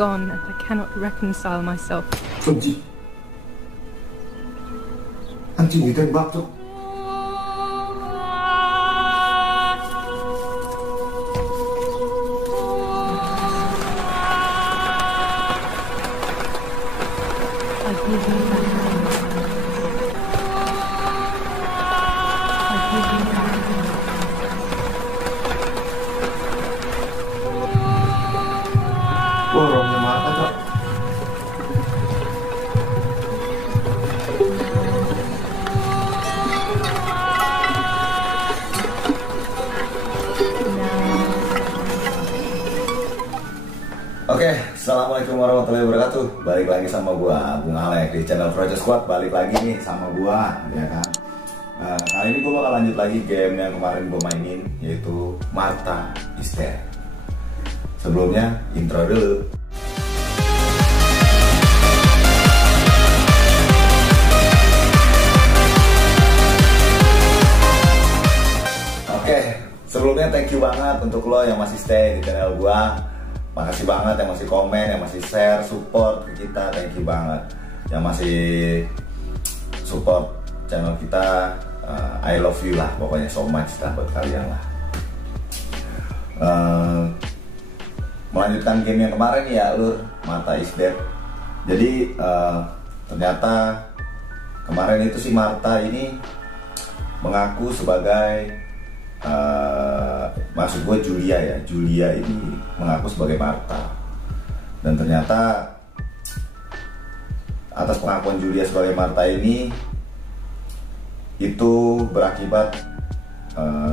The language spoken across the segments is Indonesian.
gone, and I cannot reconcile myself. Anjing ditembak tuh. I give you back. I give you back. Wah, orangnya mata cok. Oke, assalamualaikum warahmatullahi wabarakatuh. Balik lagi sama gua, Bung Alek di channel Project Squad. Balik lagi nih sama gua, ya kan. Kali ini gua bakal lanjut lagi game yang kemarin gua mainin, yaitu Martha is There. Sebelumnya intro dulu. Oke, sebelumnya thank you banget untuk lo yang masih stay di channel gua. Makasih banget yang masih komen, yang masih share, support ke kita, thank you banget. Yang masih support channel kita, I love you lah, pokoknya so much lah buat kalian lah. Melanjutkan game yang kemarin ya, Lurr, Martha is There. Jadi ternyata kemarin itu si Martha ini mengaku sebagai maksud gue Julia ya, Julia ini mengaku sebagai Martha. Dan ternyata atas pengakuan Julia sebagai Martha ini itu berakibat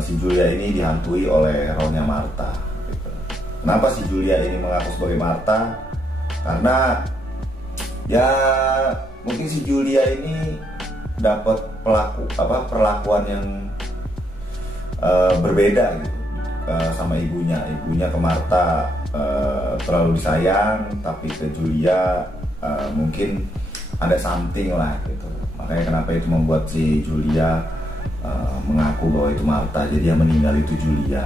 si Julia ini dihantui oleh rohnya Martha gitu. Kenapa si Julia ini mengaku sebagai Martha? Karena ya mungkin si Julia ini dapat perlakuan yang berbeda gitu sama ibunya. Ibunya ke Martha terlalu disayang, tapi ke Julia mungkin ada something lah gitu. Makanya kenapa itu membuat si Julia mengaku bahwa itu Martha. Jadi yang meninggal itu Julia.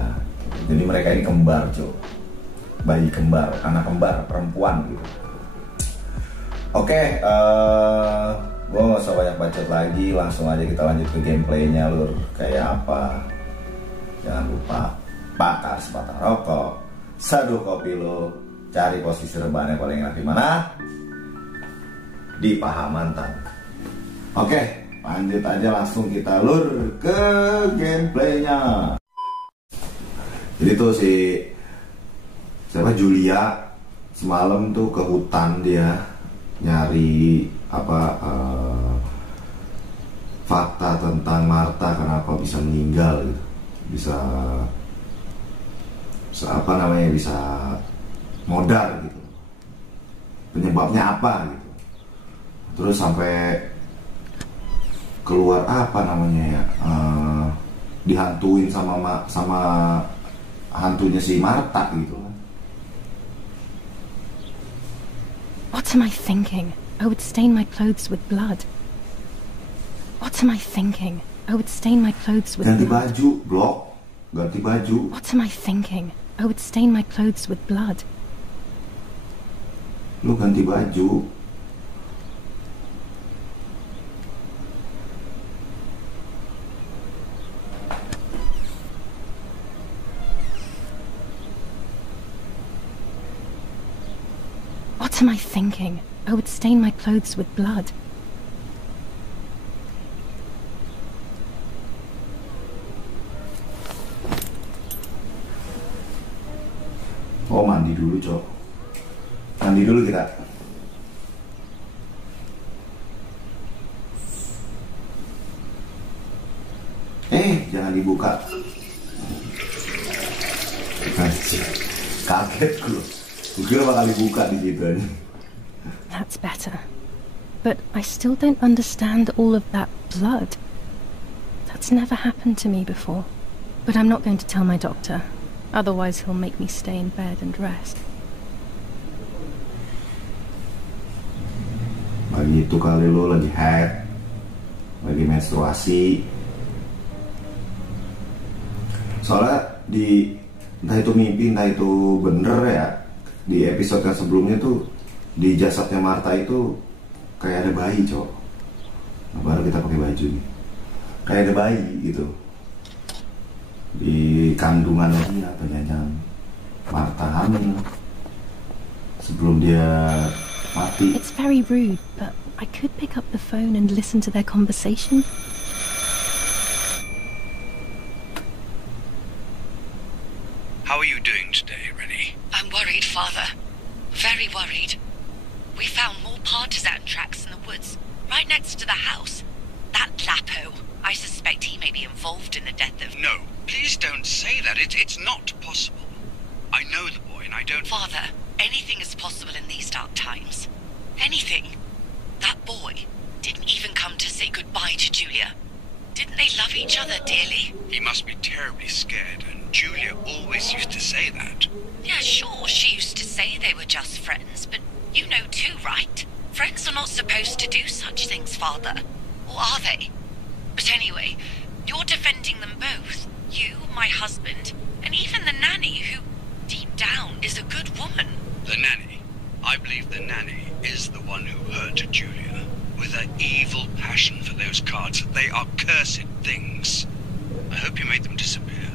Jadi mereka ini kembar, Cok. Bayi kembar, anak kembar perempuan gitu. Oke, gue gak usah banyak bacot lagi, langsung aja kita lanjut ke gameplaynya, Lurr. Kayak apa? Jangan lupa batas, batang rokok, seduh kopi lo, cari posisi rebahan yang paling enak di mana? Di paha mantan. Oke, lanjut aja langsung kita Lurr ke gameplaynya. Jadi tuh si siapa Julia semalam tuh ke hutan, dia nyari fakta tentang Martha, kenapa bisa meninggal gitu. Bisa bisa modar gitu, penyebabnya apa gitu. Terus sampai keluar dihantuin sama hantunya si Martha gitu. What am I thinking? I would stain my clothes with blood. What am I thinking? I would stain my clothes with Ganti blood. baju, blok. Ganti baju. What am I thinking? I would stain my clothes with blood. Lu ganti baju. What am I thinking? I would stain my clothes with blood. Oh, mandi dulu, Cok. Mandi dulu kita. Jangan dibuka. Kaget gue. Gue kira bakal dibuka di situ aja. That's better. But I still don't understand all of that blood. That's never happened to me before. But I'm not going to tell my doctor. Otherwise he'll make me stay in bed and rest. Lagi itu kali lo lagi haid, lagi menstruasi. Soalnya entah itu mimpi, entah itu bener ya, di episode yang sebelumnya tuh di jasadnya Martha itu kayak ada bayi, Cok. Nah, baru kita pakai baju nih. Kayak ada bayi gitu. Di kandungan lagi atau jangan Martha hamil sebelum dia mati. It's very rude, but I could pick up the phone and listen to their conversation. How are you doing today, Rennie? I'm worried, Father. Very worried. We found more partisan tracks in the woods, right next to the house. That Lapo, I suspect he may be involved in the death of... No, please don't say that. It's not possible. I know the boy and I don't... Father, anything is possible in these dark times. Anything. That boy didn't even come to say goodbye to Julia. Didn't they love each other dearly? He must be terribly scared, and Julia always used to say that. Yeah, sure, she used to say they were just friends, but you know too, right? Friends are not supposed to do such things, Father. Or are they? But anyway, you're defending them both. You, my husband, and even the nanny, who, deep down, is a good woman. The nanny. I believe the nanny is the one who hurt Julia. With her evil passion for those cards. They are cursed things. I hope you made them disappear.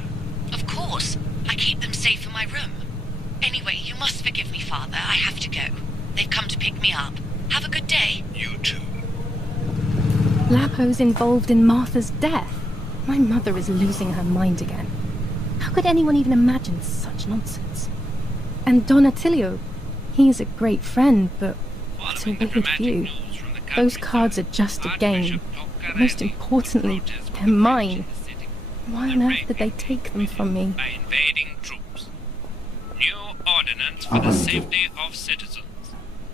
Of course. I keep them safe in my room. Anyway, you must forgive me, Father. I have to go. They've come to pick me up. Have a good day. You too. Lapo's involved in Martha's death. My mother is losing her mind again. How could anyone even imagine such nonsense? And Don Attilio, he is a great friend, but what a wicked view. Those cards are just a game. But most importantly, they're mine. Why on earth did they take them from me? By invading troops. New ordinance for the safety of citizens.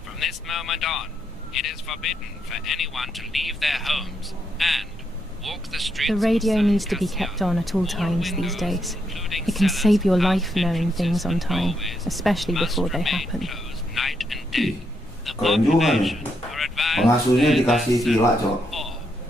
From this moment on, it is forbidden for anyone to leave their homes and walk the streets. The radio needs to be kept on at all times these days. It can save your life knowing things on time, especially before they happen. Night and day. The Keuntungan population are advised pengasuhnya to dikasih villa, Cok.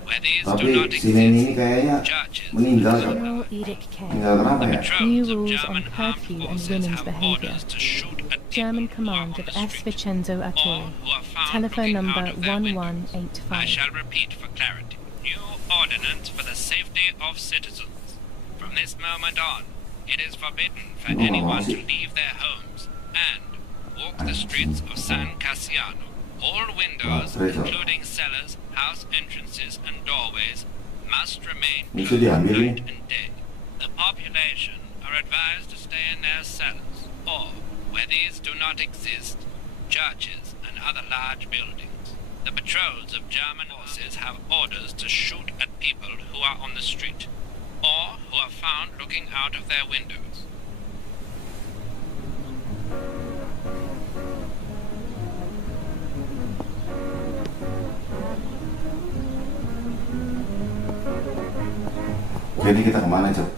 where these do Tapi not si Neni ini exist, kayaknya judges meninggal, Cok. General Edict K. Meninggal kenapa ya? New patrols of rules on German armed curfew and forces women's have behaviour. orders to shoot at German people who are command on of the S. street Vincenzo or Arturo. who are found Telephone looking number out of their windows. 1185. I shall repeat for clarity. New ordinance for the safety of citizens. From this moment on, it is forbidden for anyone to leave their homes and walk the streets of San Cassiano. All windows, including cellars, house entrances, and doorways, must remain closed night and day. The population are advised to stay in their cellars, or, where these do not exist, churches and other large buildings. The patrols of German forces have orders to shoot at people who are on the street, or who are found looking out of their windows. Jadi kita kemana, Cok?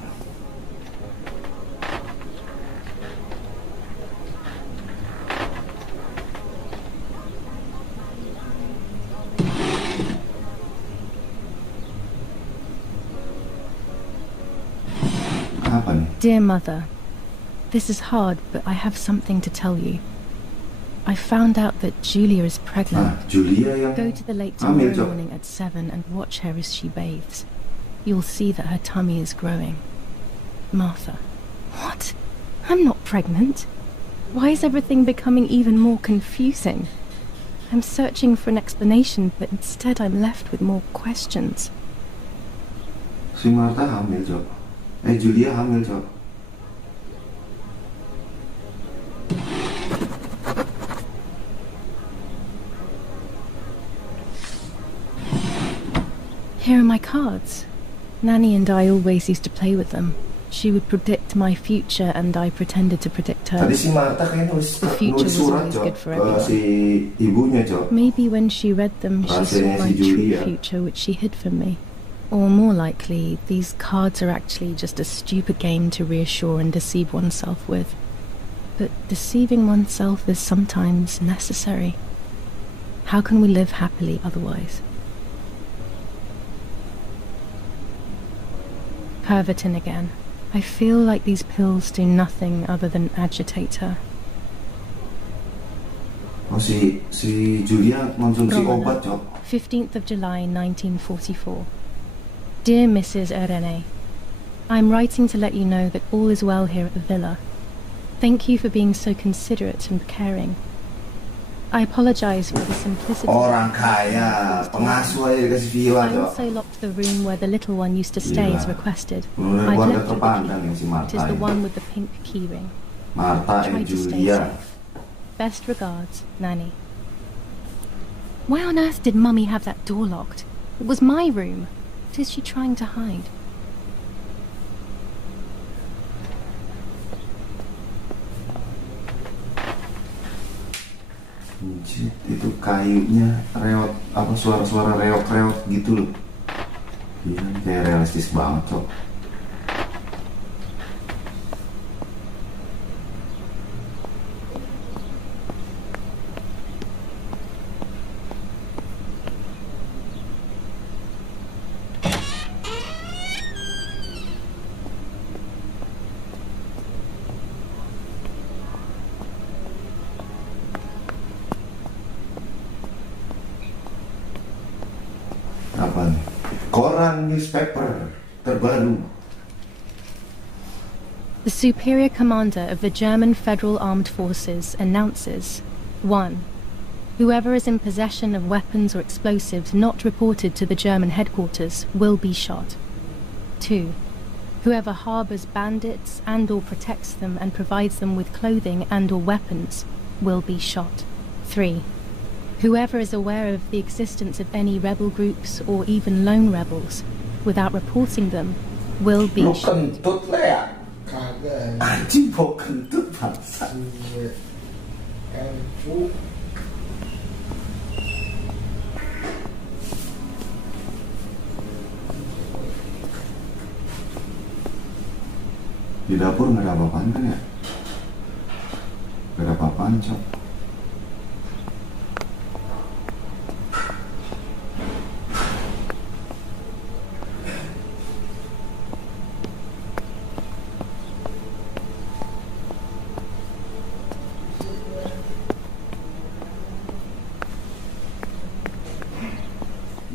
Apa nih? Dear Mother, this is hard, but I have something to tell you. I found out that Julia is pregnant. Julia yang Go to the lake hamil, tomorrow Cok. morning at 7 and watch her as she bathes. You'll see that her tummy is growing. Martha. What? I'm not pregnant. Why is everything becoming even more confusing? I'm searching for an explanation, but instead I'm left with more questions. Si Martha hamil, Cok. Julia hamil, Cok. Here are my cards. Nanny and I always used to play with them. She would predict my future and I pretended to predict Tadi hers. si Martha kayaknya The future nulis was surat, always Cok, good for ke everyone. si ibunya, Cok. Maybe when she read them, she saw Rahasianya my si true Julia. future, which she hid from me. Or more likely, these cards are actually just a stupid game to reassure and deceive oneself with. But deceiving oneself is sometimes necessary. How can we live happily otherwise? Pervitin again. I feel like these pills do nothing other than agitate her. Oh, si Julia konsumsi obat, Cok. 15th of July 1944. Dear Mrs. Irene, I'm writing to let you know that all is well here at the villa. Thank you for being so considerate and caring. I apologize for the simplicity. Orang kaya, pengasuh aja dikasih villa, I Cok. also locked the room where the little one used to stay as requested. Menurut I've keluarga left you terpandang the yang si key. It Marta is the ini. one with the pink keyring. Marta Try and to stay Julia. safe. Best regards, Nanny. Why on earth did Mummy have that door locked? It was my room. What is she trying to hide? Buncit, itu kayunya reot, apa suara-suara reot-reot gitu loh. Iya, kayak realistis banget, Cok. Apa nih? Koran newspaper terbaru. The Superior Commander of the German Federal Armed Forces announces 1. Whoever is in possession of weapons or explosives not reported to the German headquarters will be shot. 2. Whoever harbors bandits and or protects them and provides them with clothing and or weapons will be shot. 3. Whoever is aware of the existence of any rebel groups or even lone rebels without reporting them will be Lu shot. kentut lah ya? Kagak. Anjing bau kentut bangsa. Iya. Empu. Di dapur nggak ada apa-apaan kan ya? Nggak ada apa-apaan, Cok.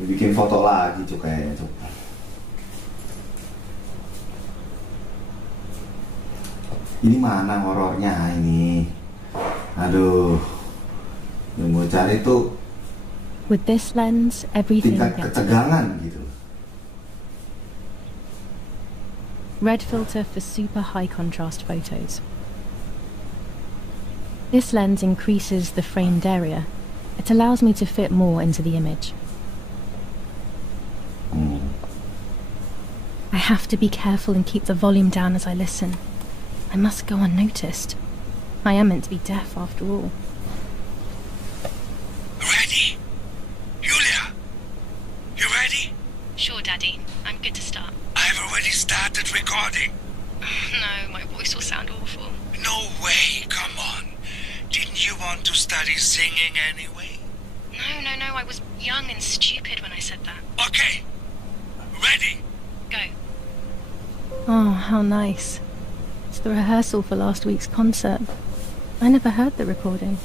Bikin foto lagi, Cok, kayaknya, Cok. Ini mana horornya ini? Aduh, yang gue cari tuh With this lens, everything tingkat gets ketegangan gitu. red filter for super high contrast photos. This lens increases the framed area. It allows me to fit more into the image. I have to be careful and keep the volume down as I listen. I must go unnoticed. I am meant to be deaf after all. Ready? Julia? You ready? Sure, Daddy. I'm good to start. I've already started recording. No, my voice will sound awful. No way, come on. Didn't you want to study singing anyway? No, I was young and stupid when I said that. Okay. Ready? Go. Oh, how nice. It's the rehearsal for last week's concert. I never heard the recording.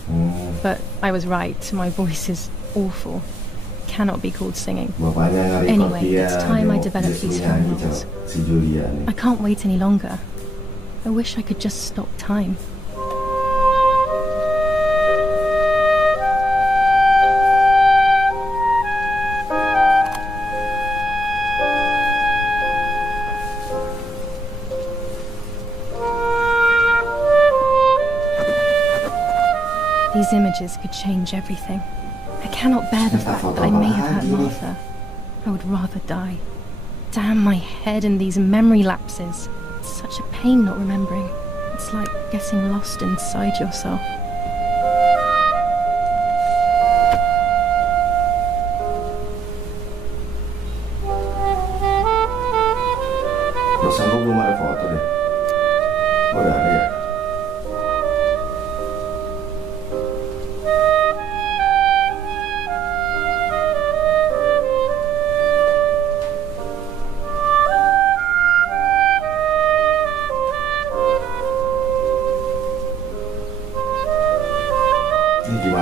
But I was right, my voice is awful. Cannot be called singing. Bapaknya nge-record Anyway, dia, it's time I dia develop these nyanyi, film roles. Cok. Si Julia nih. I can't wait any longer. I wish I could just stop time. These images could change everything. I cannot bear the fact that I may have hurt Martha. I would rather die. Damn my head and these memory lapses. It's such a pain not remembering. It's like getting lost inside yourself. Perasaan gue belum ada foto deh. Oh, udah ada ya?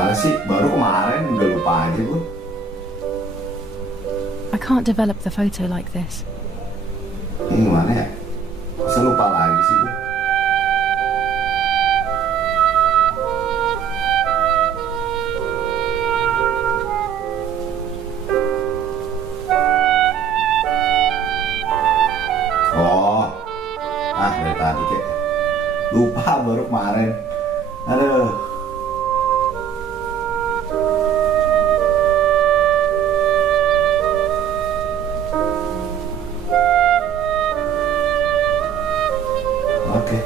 Gimana sih? Baru kemarin udah lupa aja gue. I can't develop the photo like this. Ini gimana ya? Bisa lupa lagi sih gue. Oh, dari tadi kayak lupa baru kemarin. Aduh. Oke.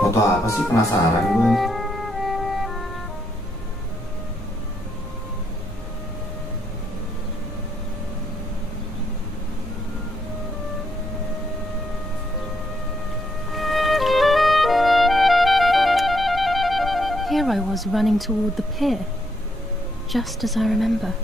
Foto apa sih, penasaran gue. Here I was running toward the pier, just as I remember.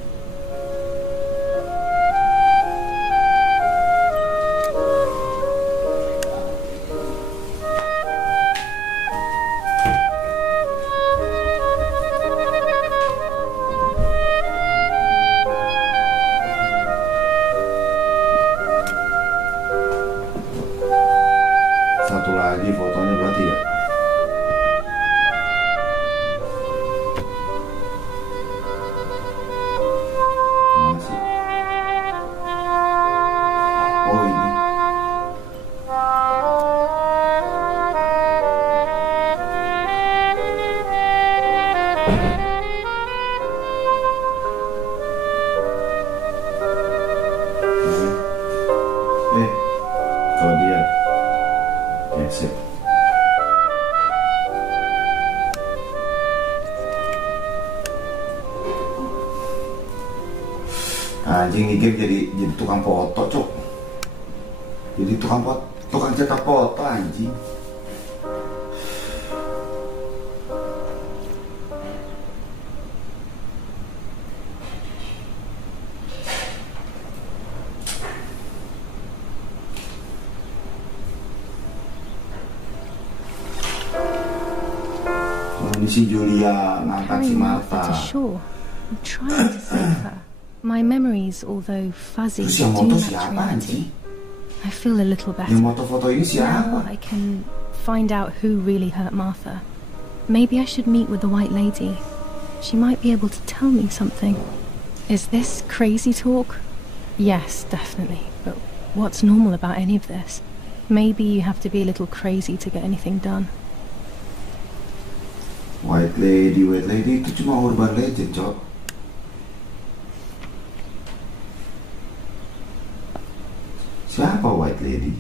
Satu lagi fotonya berarti ya. Mana sih? Oh ini. Kalau dia sip. Anjing nih game jadi tukang foto, cok. Jadi tukang cetak foto anjing. Ini si Julia ngangkat si Carrying Martha. Martha to shore. I'm trying to save her. My memories, although fuzzy, Terus yang do moto match siapa reality. anjing? I feel a little better. Yang moto foto ini Now siapa? I can find out who really hurt Martha. Maybe I should meet with the white lady. She might be able to tell me something. Is this crazy talk? Yes, definitely. But what's normal about any of this? Maybe you have to be a little crazy to get anything done. White lady itu cuma urban legend, cok. Siapa white lady?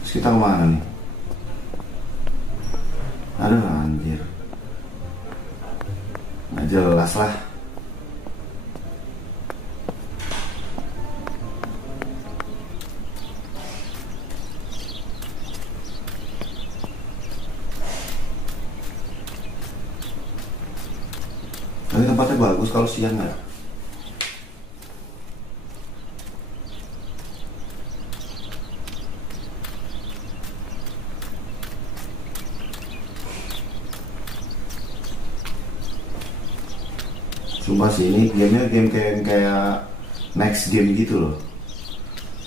Terus kita kemana nih? Aduh anjir, nggak jelas lah. Tapi tempatnya bagus kalau siang nggak? Sumpah sih ini gamenya game kayak next game gitu loh.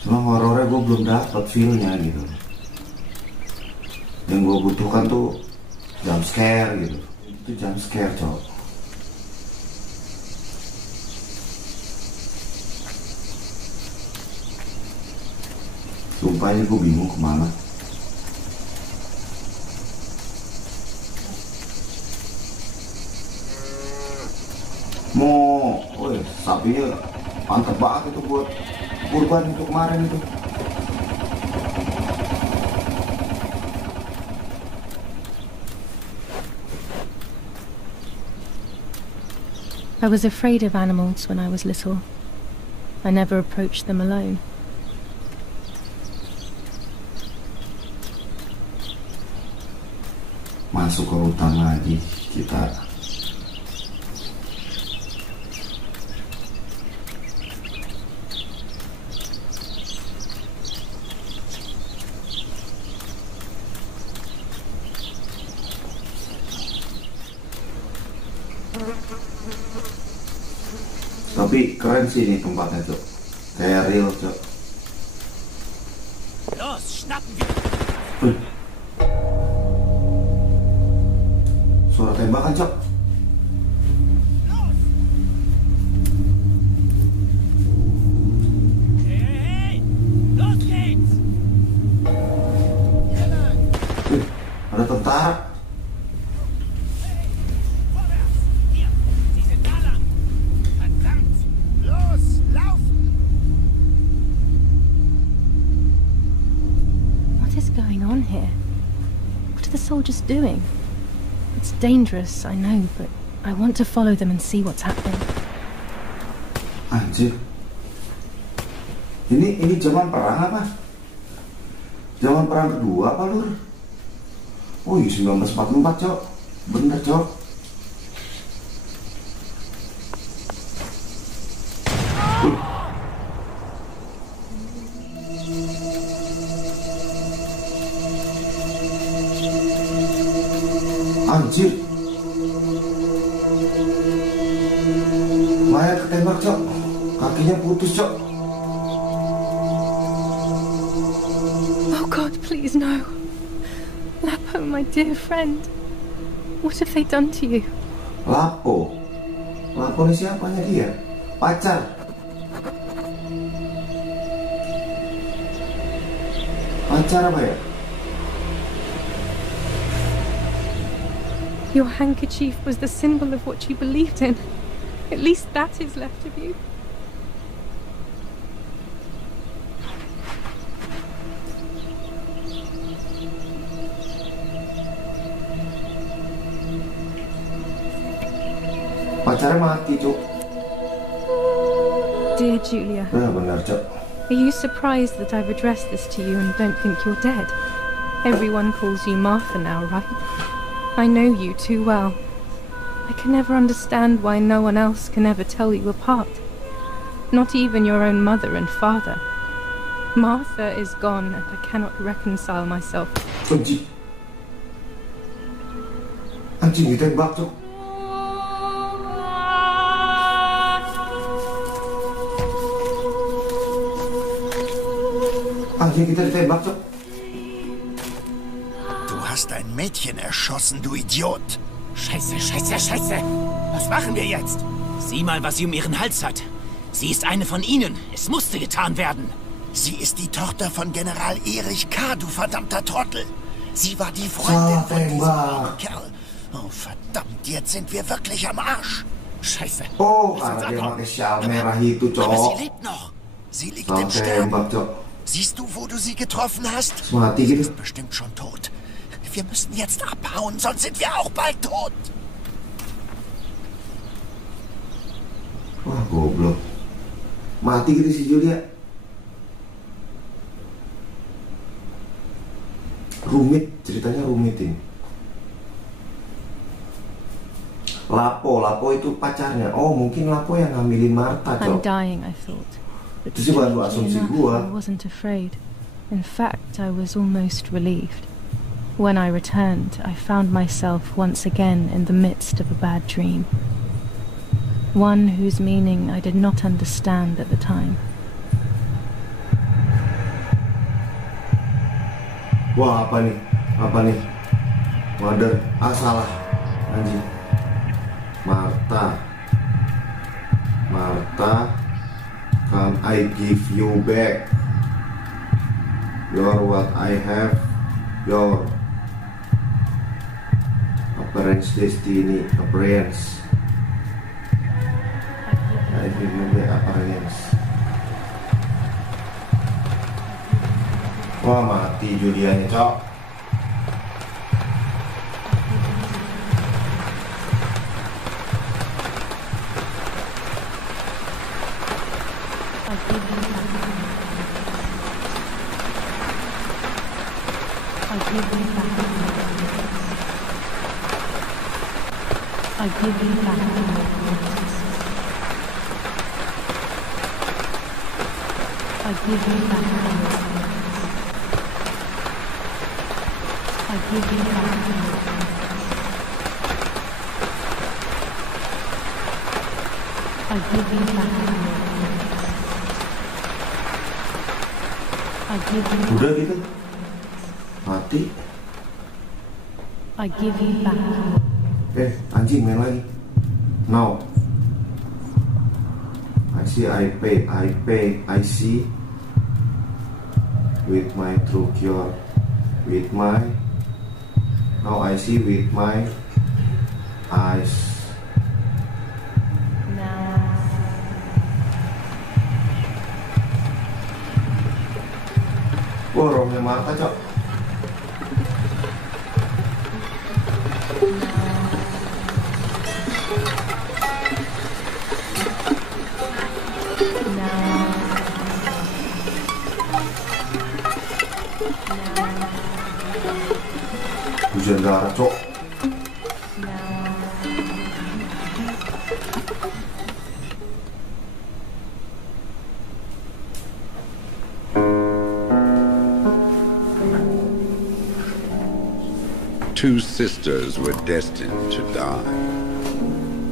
Cuma horornya gue belum dapet feel-nya gitu. Yang gue butuhkan tuh jump scare gitu. Itu jump scare, cok. Sumpah ini gue bingung kemana. Sapinya mantap banget itu buat kurban itu kemarin itu. I was afraid of animals when I was little. I never approached them alone. Masuk ke hutan lagi kita. Tapi keren sih ini tempatnya, Cok. Kayak real, Cok. Los, schnappen wir! Suara tembakan, Cok. Hey, los geht's! Ada tentara. Soldiers doing? It's dangerous, I know, but I want to follow them and see what's happening. Anjir. Ini zaman perang apa? Zaman perang kedua apa, Lur? Oh iya, 1944, Cok. Bener, Cok. Anjir. Mayat ketembak, Cok. Kakinya putus, Cok. Oh God, please no. Lapo, my dear friend. What have they done to you? Lapo? Lapo ini siapanya dia? Pacar? Pacar apa ya? Your handkerchief was the symbol of what you believed in. At least that is left of you. Pacarnya mati, Cuk. Dear Julia. Benar, Cuk. Are you surprised that I've addressed this to you and don't think you're dead? Everyone calls you Martha now, right? I know you too well. I can never understand why no one else can ever tell you apart. Not even your own mother and father. Martha is gone and I cannot reconcile myself. Anjing. Anjing ditembak, Cuk. Anjing kita ditembak, Cuk. Hast ein Mädchen erschossen, du Idiot! Scheiße, scheiße, scheiße! Was machen wir jetzt? Sieh mal, was sie um ihren Hals hat. Sie ist eine von ihnen. Es musste getan werden. Sie ist die Tochter von General Erich K., du verdammter Trottel. Sie war die Freundin von diesem armen Kerl. Oh, verdammt, jetzt sind wir wirklich am Arsch. Scheiße. Oh, karena dia pakai Syal merah itu, Cok. Aber sie lebt noch. Sie liegt im Sterben. Siehst du, wo du sie getroffen hast? Sie ist bestimmt schon tot. Wir müssen jetzt abhauen, sonst sind wir auch bald tot. Wah, goblok. Mati gitu si Julia. Rumit, ceritanya rumit ini. Lapo itu pacarnya. Oh, mungkin Lapo yang ngambilin Marta, Cok. I'm dying, I thought. Itu sih bukan asumsi gua. I wasn't afraid. In fact, I was almost relieved. When I returned, I found myself once again in the midst of a bad dream. One whose meaning I did not understand at the time. Wah, apa nih? Apa nih? Mother, salah. Anjing. Marta, can I give you back your what I have, your appearance destiny, appearance. I give you back appearance. Wah, mati Julianya, Cok. I give you back your promises. I give you back your promises. I give you back your promises. I give you back your promises. I give you. Udah gitu, mati. I give you back your. Anjing main lagi. No. I see, I see with my true cure, with my. Now I see with my eyes. Wah, romnya mata, Cok. Hujan darah, Cok. Two sisters were destined to die.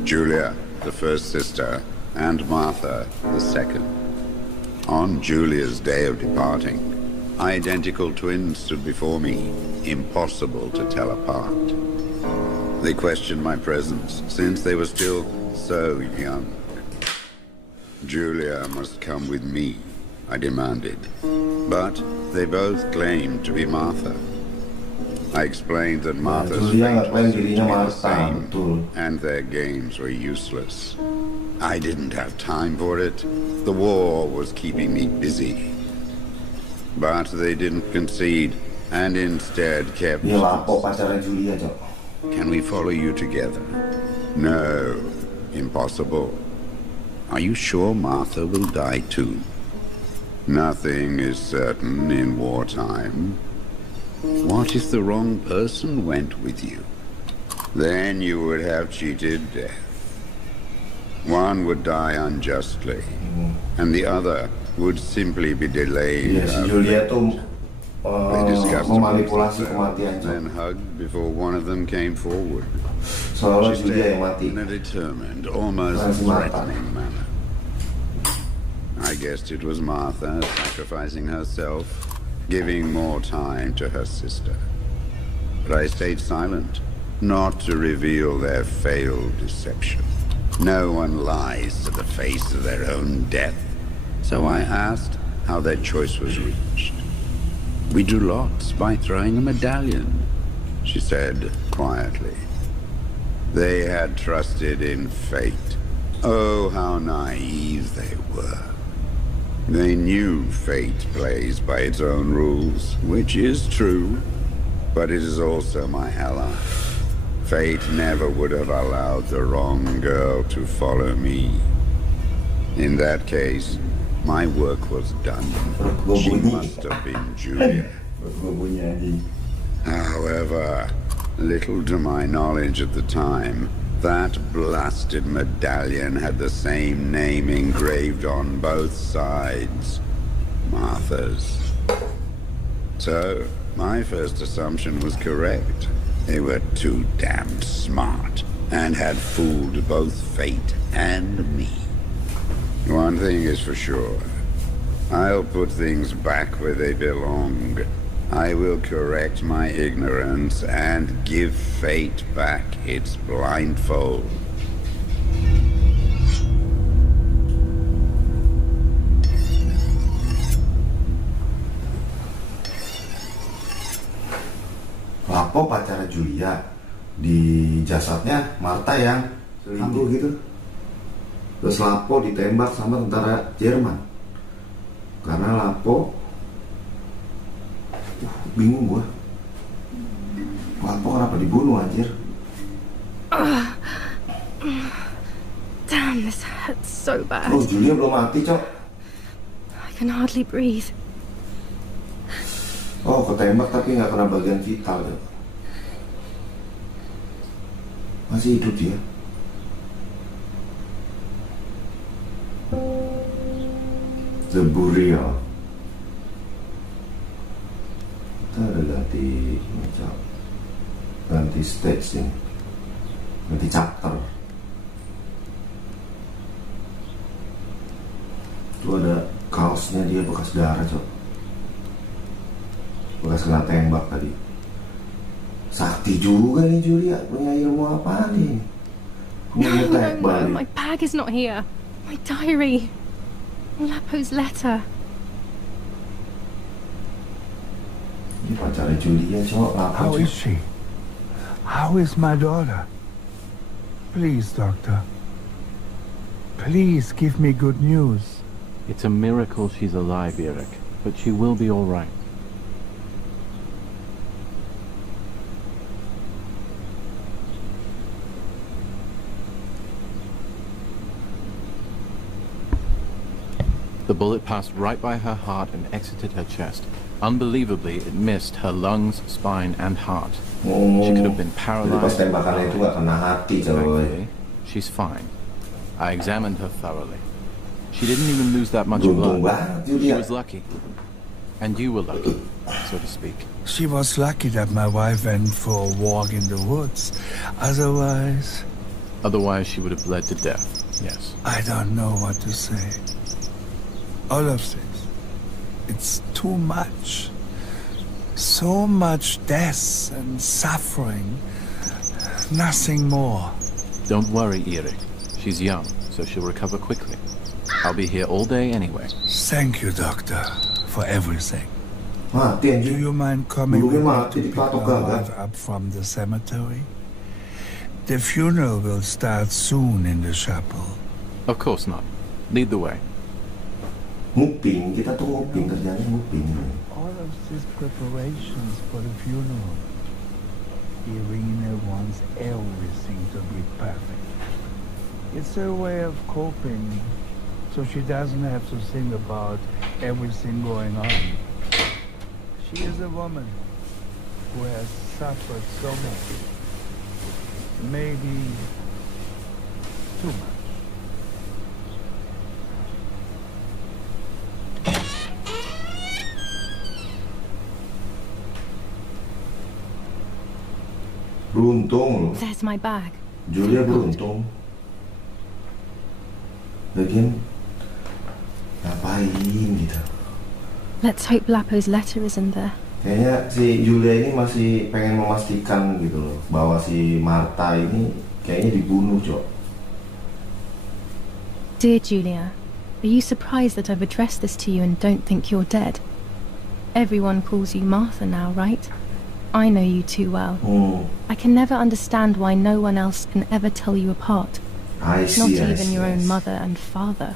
Julia, the first sister, and Martha, the second. On Julia's day of departing, identical twins stood before me, impossible to tell apart. They questioned my presence, since they were still so young. Julia must come with me, I demanded, but they both claimed to be Martha. I explained that Martha's fate was to be the same, and their games were useless. I didn't have time for it. The war was keeping me busy. But they didn't concede, and instead kept... Can we follow you together? No, impossible. Are you sure Martha will die too? Nothing is certain in wartime. What if the wrong person went with you? Then you would have cheated death. One would die unjustly, and the other would simply be delayed. Yes, Julia tuh memanipulasi kematian. Then hugged before one of them came forward. Seolah Julia yang mati. In a determined, almost threatening manner. I guessed it was Martha sacrificing herself, giving more time to her sister. But I stayed silent, not to reveal their failed deception. No one lies to the face of their own death. So I asked how their choice was reached. We drew lots by throwing a medallion, she said quietly. They had trusted in fate. Oh, how naive they were. They knew fate plays by its own rules, which is true, but it is also my ally. Fate never would have allowed the wrong girl to follow me. In that case, my work was done. She must have been Julia. However, little to my knowledge at the time, that blasted medallion had the same name engraved on both sides. Martha's. So, my first assumption was correct. They were too damned smart, and had fooled both fate and me. One thing is for sure. I'll put things back where they belong. I will correct my ignorance and give fate back its blindfold. Lapo pacara Julia, di jasadnya Martha yang selingkuh gitu. Terus Lapo ditembak sama tentara Jerman. Karena Lapo bingung gua. Lapo kenapa dibunuh anjir? Damn, this hurts so bad. Oh, Julia belum mati, Cok. I can hardly breathe. Oh, ketembak tapi nggak kena bagian vital ya. Masih hidup dia. The Burial. Kita ada ganti stage ini, ganti chapter. Itu ada kaosnya dia bekas darah, cok. Bekas kena tembak tadi. Sakti juga nih Julia, punya ilmu apa nih? No, my bag is not here. My diary. Lapo's letter. Ini pacarnya Julia, cok. How is she? How is my daughter? Please, doctor. Please give me good news. It's a miracle she's alive, Eric, but she will be all right. The bullet passed right by her heart and exited her chest. Unbelievably, it missed her lungs, spine, and heart. She could have been paralyzed. Thankfully, she's fine. I examined her thoroughly. She didn't even lose that much blood. She was lucky. And you were lucky, so to speak. She was lucky that my wife went for a walk in the woods. Otherwise, she would have bled to death, yes. I don't know what to say. All of this. It's too much. So much death and suffering. Nothing more. Don't worry, Eric. She's young, so she'll recover quickly. I'll be here all day anyway. Thank you, doctor, for everything. Do you mind coming with me to pick my wife up from the cemetery? The funeral will start soon in the chapel. Of course not. Lead the way. Nguping, kita tuh nguping, kerjanya nguping. All of these preparations for the funeral. Irina wants everything to be perfect. It's her way of coping, so she doesn't have to think about everything going on. She is a woman who has suffered so much. Maybe too much. Beruntung. There's my bag. Julia beruntung. Lagian ngapain gitu? Let's hope Lapo's letter isn't there. Kayaknya si Julia ini masih pengen memastikan gitu loh bahwa si Marta ini kayaknya dibunuh, Cok. Dear Julia, are you surprised that I've addressed this to you and don't think you're dead? Everyone calls you Martha now, right? I know you too well. I can never understand why no one else can ever tell you apart. Not even your own mother and father.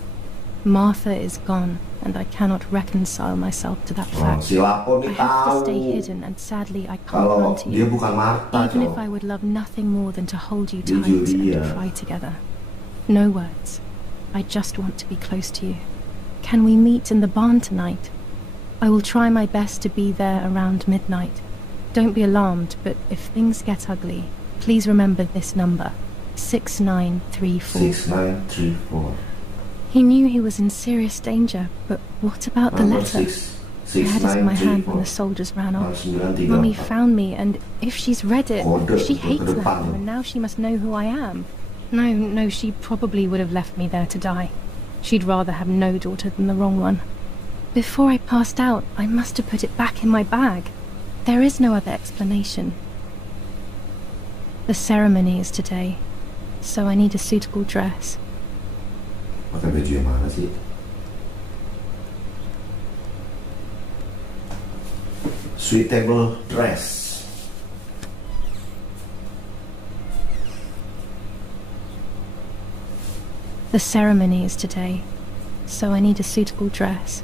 Martha is gone, and I cannot reconcile myself to that fact. I have to stay hidden, and sadly I can't run to you. Even if I would love nothing more than to hold you tight and cry together. No words. I just want to be close to you. Can we meet in the barn tonight? I will try my best to be there around midnight. Don't be alarmed, but if things get ugly, please remember this number, 6934. 6934. He knew he was in serious danger, but what about the letter? I had it in my hand when the soldiers ran off. Mummy found me, and if she's read it, she hates Lurr, and now she must know who I am. No, she probably would have left me there to die. She'd rather have no daughter than the wrong one. Before I passed out, I must have put it back in my bag. There is no other explanation. The ceremony is today, so I need a suitable dress. Pakai baju yang mana sih? Suitable dress. The ceremony is today, so I need a suitable dress.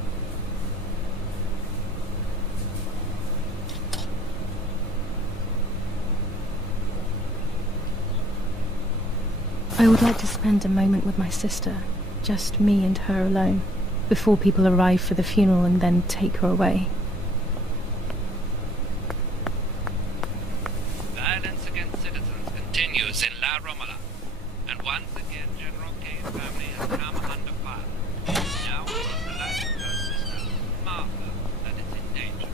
I would like to spend a moment with my sister, just me and her alone, before people arrive for the funeral and then take her away. violence against citizens continues in La Romola, and once again General K's family has come under fire. Now it is the life of her sister, Martha, that is in danger.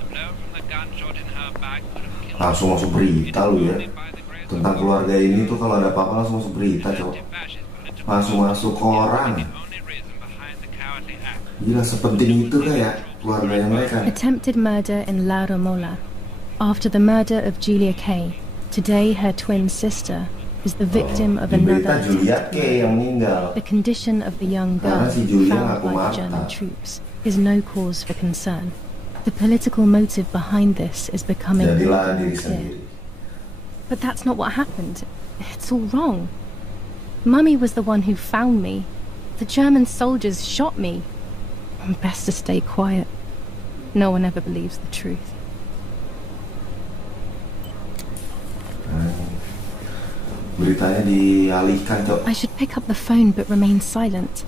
The blow from the gunshot in her back would have killed her. Langsung masuk berita lu ya. Tentang keluarga ini tuh kalau ada apa-apa langsung masuk berita, cowok. Langsung masuk koran. Gila, sepenting itu kayak keluarganya mereka. Attempted murder in La Romola. After the murder of Julia Kay, today her twin sister is the victim of another attempted murder. The condition of the young girl found by the German troops is no cause for concern. The political motive behind this is becoming more clear. But that's not what happened. It's all wrong. Mummy was the one who found me. The German soldiers shot me. Best to stay quiet. No one ever believes the truth. Beritanya dialihkan, Cok. I should pick up the phone but remain silent.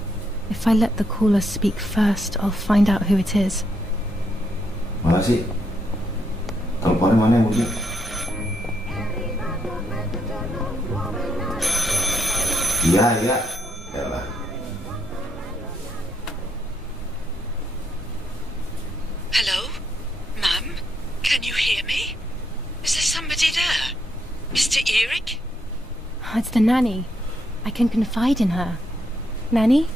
If I let the caller speak first, I'll find out who it is. Mana sih? Teleponnya mana yang bunyi? Iya. Yalah. Hello? Mum? Can you hear me? Is there somebody there? Mr. Eric? It's the nanny. I can confide in her. Nanny?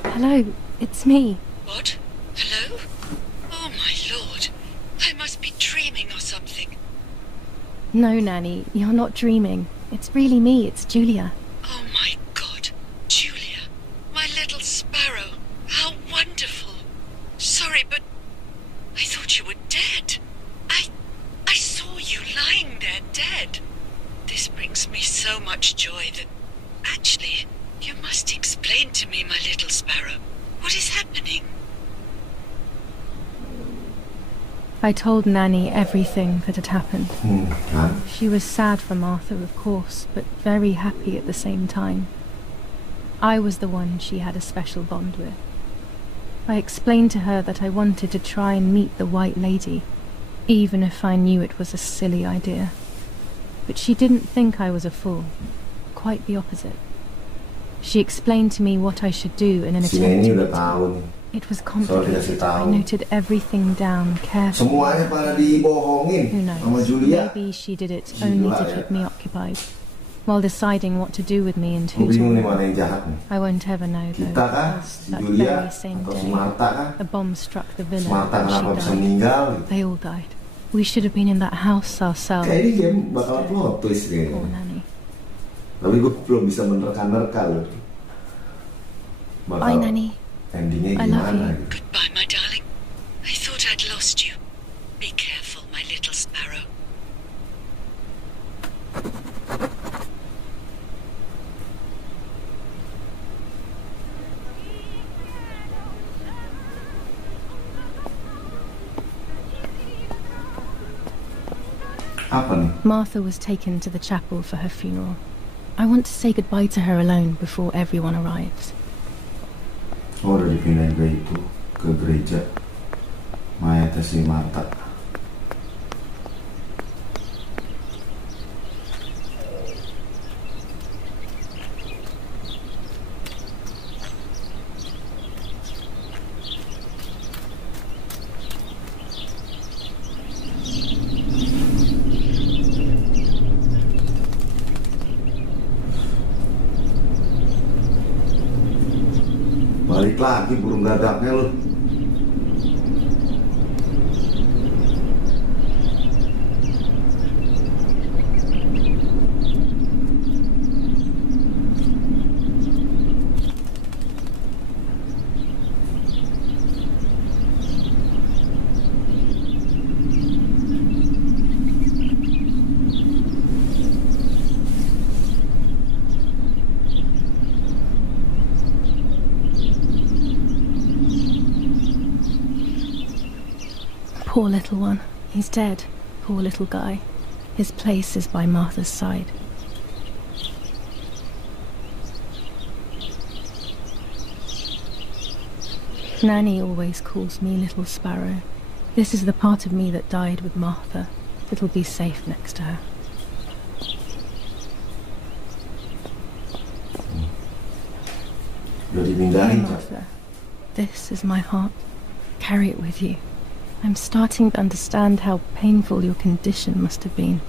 Hello, it's me. What? Hello? Oh my lord. I must be dreaming or something. No, Nanny, you're not dreaming. It's really me, it's Julia. Oh my god. Julia. My little sparrow. How wonderful. Sorry, but I thought you were dead. I saw you lying there dead. This brings me so much joy that... Actually, you must explain to me, my little sparrow. What is happening? I told Nanny everything that had happened. She was sad for Martha, of course, but very happy at the same time. I was the one she had a special bond with. I explained to her that I wanted to try and meet the White Lady, even if I knew it was a silly idea. But she didn't think I was a fool. Quite the opposite. She explained to me what I should do in an attempt to meet. It was complicated. I noted everything down carefully. Who knows? Maybe she did it only to keep me occupied, while deciding what to do with me and who to marry. I won't ever know, though, because that very same day, a bomb struck the villa and she died. They all died. We should have been in that house ourselves. Poor Nanny. Tapi gue belum bisa menerka-nerka loh. Bye, Nanny. Endingnya I love gimana? you. Goodbye, my darling. I thought I'd lost you. Be careful, my little sparrow. Apa nih? Martha was taken to the chapel for her funeral. I want to say goodbye to her alone before everyone arrives. Oh, udah dipindahin ke itu, ke gereja. Mayatnya si Martha. Balik lagi burung gagaknya lu. Poor little one. He's dead. Poor little guy. His place is by Martha's side. Nanny always calls me Little Sparrow. This is the part of me that died with Martha. It'll be safe next to her. Martha, this is my heart. Carry it with you. I'm starting to understand how painful your condition must have been.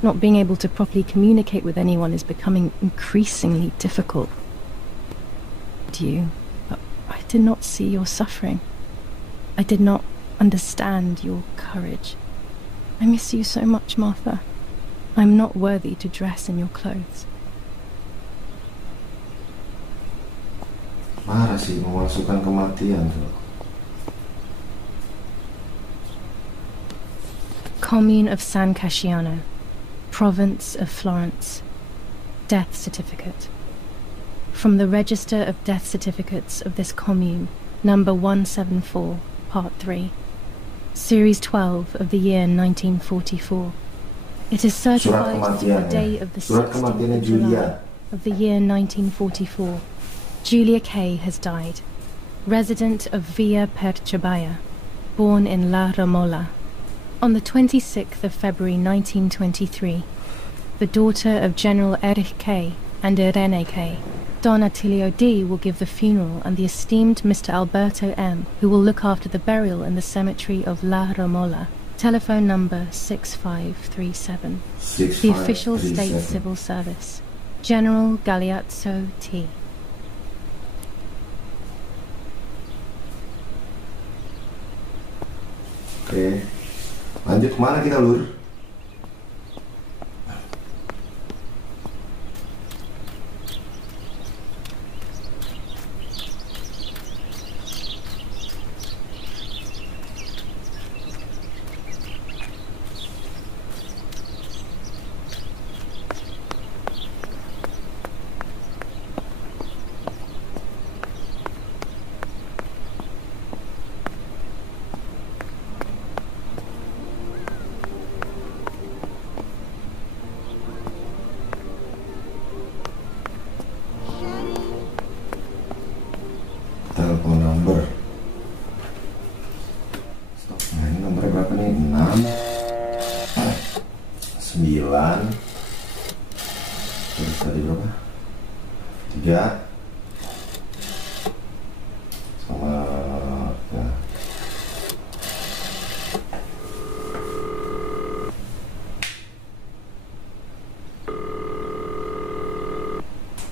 Not being able to properly communicate with anyone is becoming increasingly difficult. But I did not see your suffering. I did not understand your courage. I miss you so much, Martha. I'm not worthy to dress in your clothes. Marah sih, memasukkan kematian. Commune of San Casciano, Province of Florence. Death certificate. From the Register of Death Certificates of this commune, number 174, part 3. Series 12 of the year 1944. It is certified to the day of the 16th of July of the year 1944. Julia K. has died. Resident of Via Perchabaya, born in La Romola. On the 26th of February 1923, the daughter of General Erich K. and Irene K. Don Attilio D. will give the funeral, and the esteemed Mr. Alberto M., who will look after the burial in the cemetery of La Romola. Telephone number 6537. The official state civil service. General Galeazzo T. Oke, lanjut kemana kita, Lur? Telepon number. Stop. Nah, ini nomornya berapa nih? 6 9. Terus tadi berapa? 3 sama ya.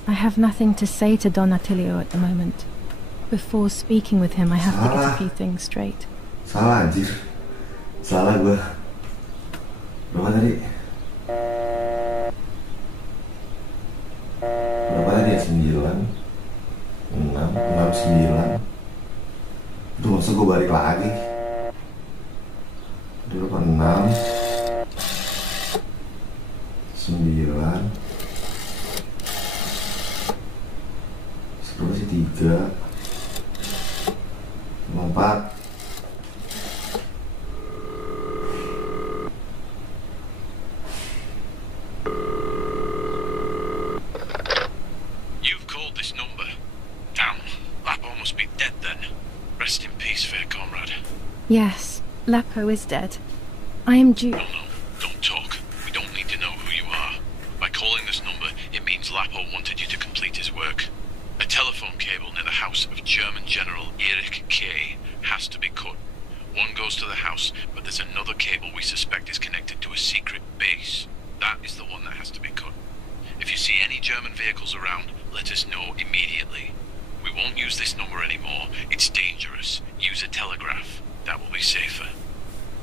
I have nothing to say to Don Attilio at the moment. Before speaking with him, I have to get a few things straight. Salah anjir. Salah gue. Berapa tadi? Berapa tadi ya? 9 6 9. Duh, masa gue balik lagi? Dulu kan 6 9. Berapa sih? 3 4. You've called this number. Damn, Lapo must be dead then. Rest in peace, fair comrade. Yes, Lapo is dead. I am due. No, don't talk. We don't need to know who you are. By calling this number, it means Lapo wanted you to complete his work. A telephone cable near the house of German General Erich K. has to be cut. One goes to the house, but there's another cable we suspect is connected to a secret base. That is the one that has to be cut. If you see any German vehicles around, let us know immediately. We won't use this number anymore. It's dangerous. Use a telegraph. That will be safer.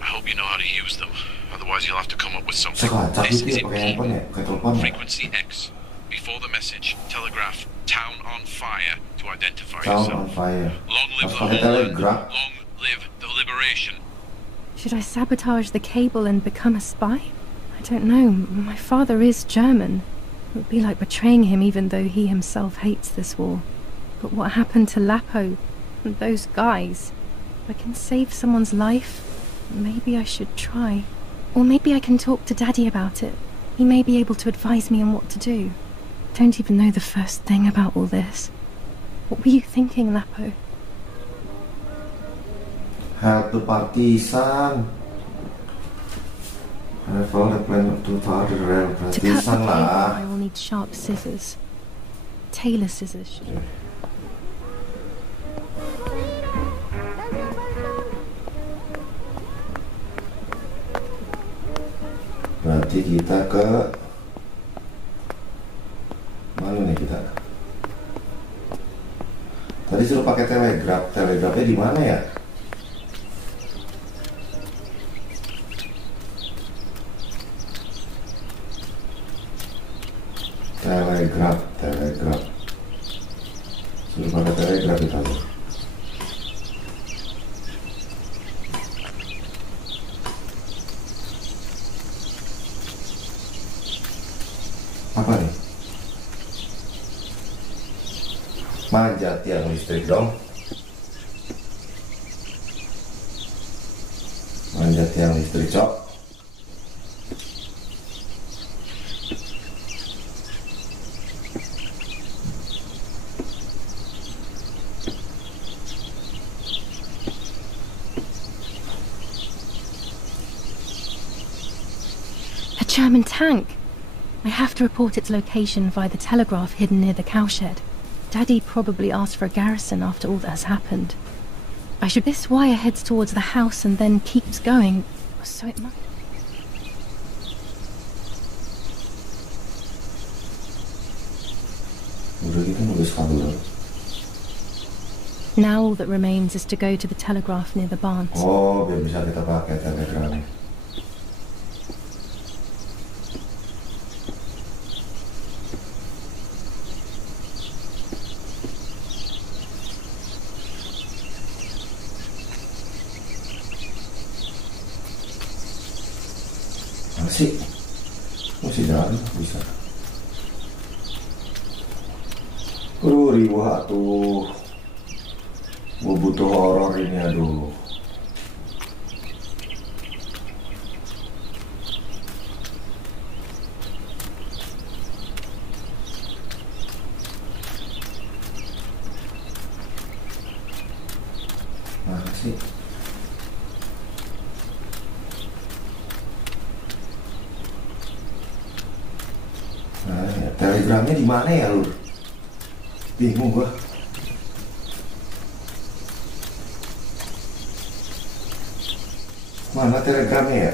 I hope you know how to use them. Otherwise you'll have to come up with something. This is important. Frequency X. Before the message, telegraph "Town on fire" to identify yourself. Town on fire. Long live the homeland. Long live the liberation. Should I sabotage the cable and become a spy? I don't know. My father is German. It would be like betraying him even though he himself hates this war. But what happened to Lapo and those guys? If I can save someone's life, maybe I should try. Or maybe I can talk to Daddy about it. He may be able to advise me on what to do. I don't even know the first thing about all this. What were you thinking, Lapo? Help the partisan. I found a plan to fire the rail. To cut the cable, I will need sharp scissors. Tailor scissors. Berarti kita ke mana nih kita? Tadi suruh pakai telegraf. Telegrafnya di mana ya? Telegraf. Suruh pakai telegraf kita tuh. Apa nih? Manjat tiang listrik dong. Manjat tiang listrik, cok. A German tank. I have to report its location via the telegraph hidden near the cowshed. Daddy probably asked for a garrison after all that has happened. This wire heads towards the house and then keeps going, so it must... Now all that remains is to go to the telegraph near the barns. Oh, biar bisa kita pakai telegrafnya. Masih jalan, bisa. Riwah tuh. Gue butuh horor ini, aduh. Mana sih? Telegramnya di mana ya, Lurr? Bingung gua. Mana telegramnya ya?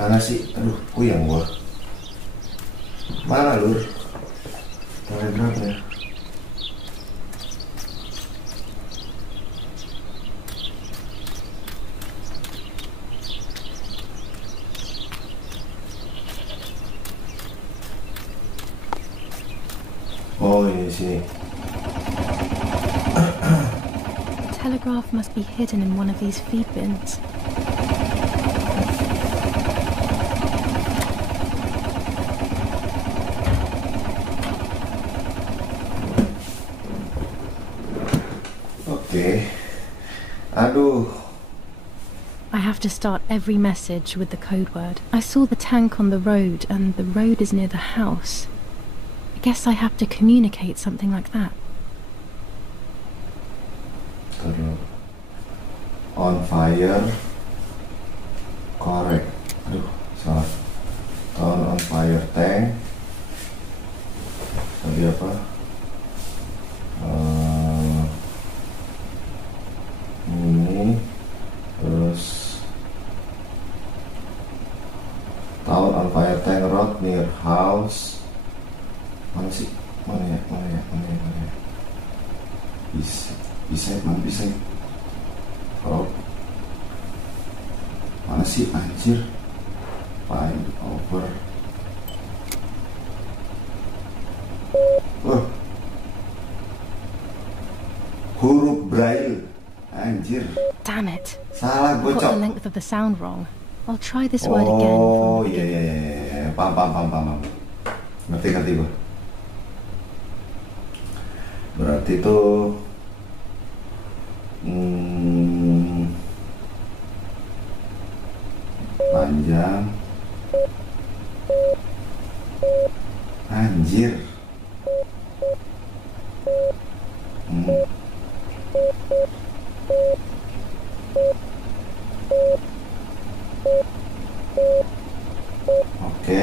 Mana sih? Aduh, puyeng gua. Mana, Lurr? Telegramnya. Oh, ini sini. The telegraph must be hidden in one of these feed bins. Aduh. I have to start every message with the code word. I saw the tank on the road, and the road is near the house. I guess I have to communicate something like that. On fire. Correct. Aduh, salah. On fire tank. Tadi apa? Ini terus town on fire tank road near house. Mana sih? Mana ya? Bisa. Oh. Mana sih, anjir? Find over. Huruf Braille. Anjir. Damn it. Salah, I got bocok. the length of the sound wrong. I'll try this word again. Oh, iya. Paham. Ngerti gue. Berarti tuh panjang. Anjir. Oke.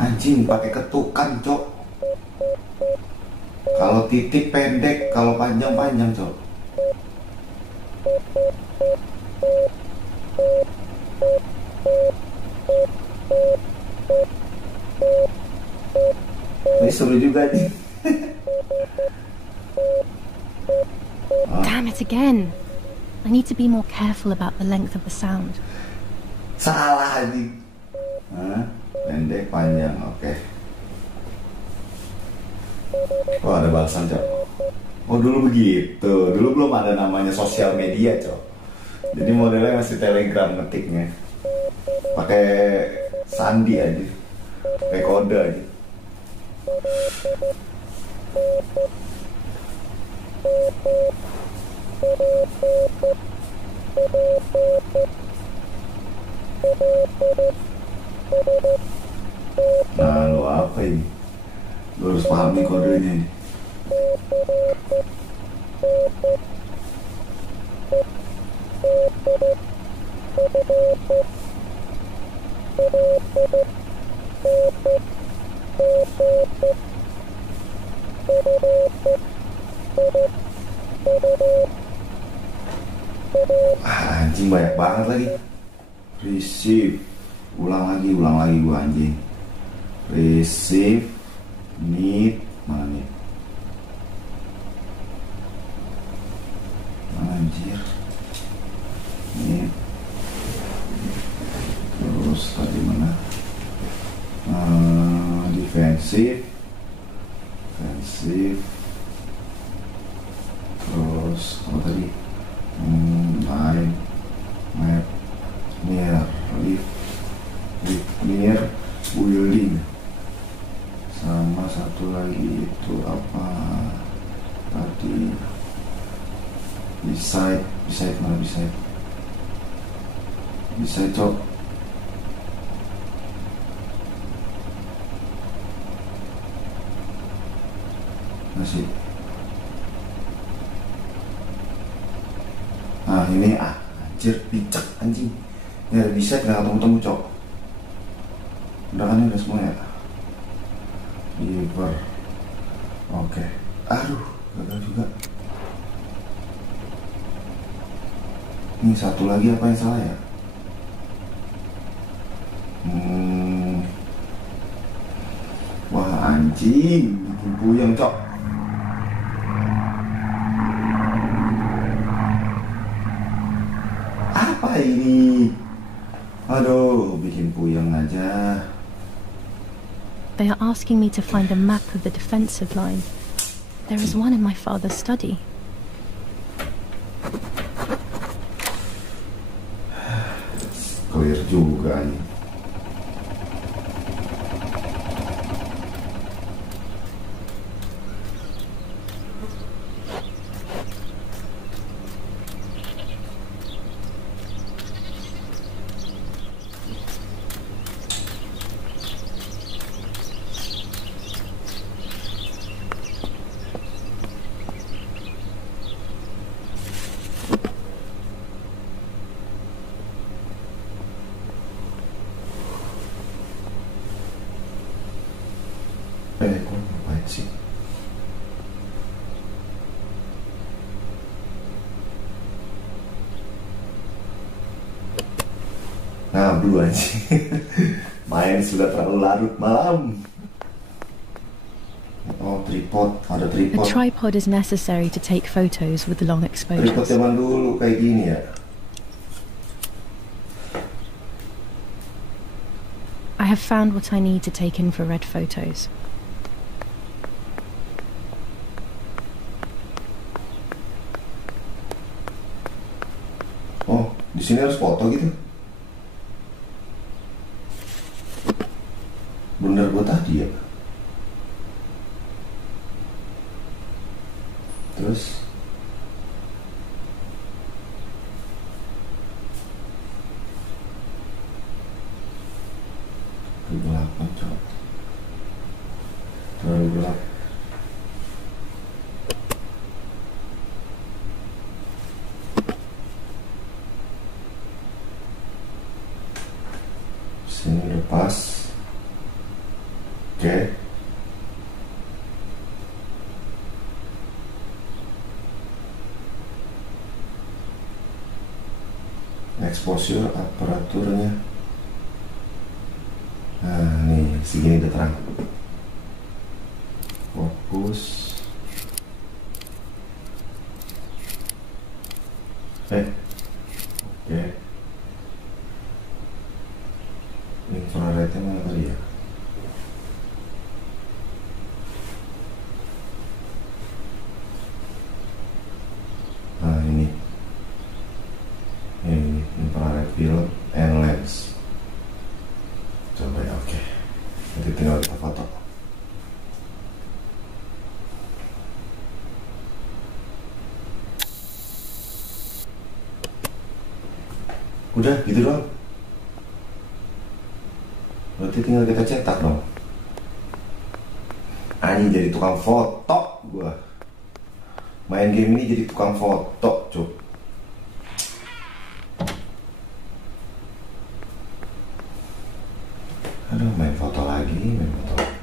Anjing, pakai ketukan, Cok. Kalau titik pendek, kalau panjang panjang, Cok. Ini seru juga nih. Damn it again. I need to be more careful about the length of the sound. Salah anjing. Pendek panjang, oke. Oh, ada balasan, Cok. Oh, dulu begitu. Dulu belum ada namanya sosial media, Cok. Jadi modelnya masih telegram ngetiknya. Pakai sandi aja. Pakai kode aja. Nah, lo apa ini? Lo harus pahami kodenya ini. Anjing, banyak banget lagi. Receive. Ulang lagi gua anjing. Receive. Need. Mana nih? Anjir. Need. Terus tadi mana? Defensive. Defensive. Terus apa tadi? Line. Map. Near. Lift. Near. Building. Sama satu lagi itu apa tadi? Beside mana beside? Beside, Cok. Masih. Nah ini anjir, picek anjing. Ini ada beside nggak ketemu-temu, Cok. Udah kan udah semua ya. Liver. Oke. Aduh, gagal juga. Ini satu lagi apa yang salah ya? Wah anjing, bikin puyeng, Cok. Apa ini? Aduh, bikin puyeng aja. They are asking me to find a map of the defensive line. There is one in my father's study. Clear juga nih. Kok ngapain sih? Ngablu aja. Main sudah terlalu larut malam. Oh, tripod. Ada tripod. A tripod is necessary to take photos with the long Tripod exposures. zaman dulu kayak gini ya. I have found what I need to take infrared photos. Oh, di sini harus foto gitu. Bener gue tadi ya. Terus kegelapan coba. Terlalu gelap. Sini udah pas. Oke. Exposure aparaturnya. Nah, nih segini udah terang. Fokus. Oke. Infrarednya mana tadi ya? Nah, ini infrared film and lens. Coba ya, oke. Nanti tinggal kita foto. Udah gitu doang. Berarti tinggal kita cetak dong. Anjing jadi tukang foto gua. Main game ini jadi tukang foto, cuk. Aduh, main foto lagi, main foto lagi.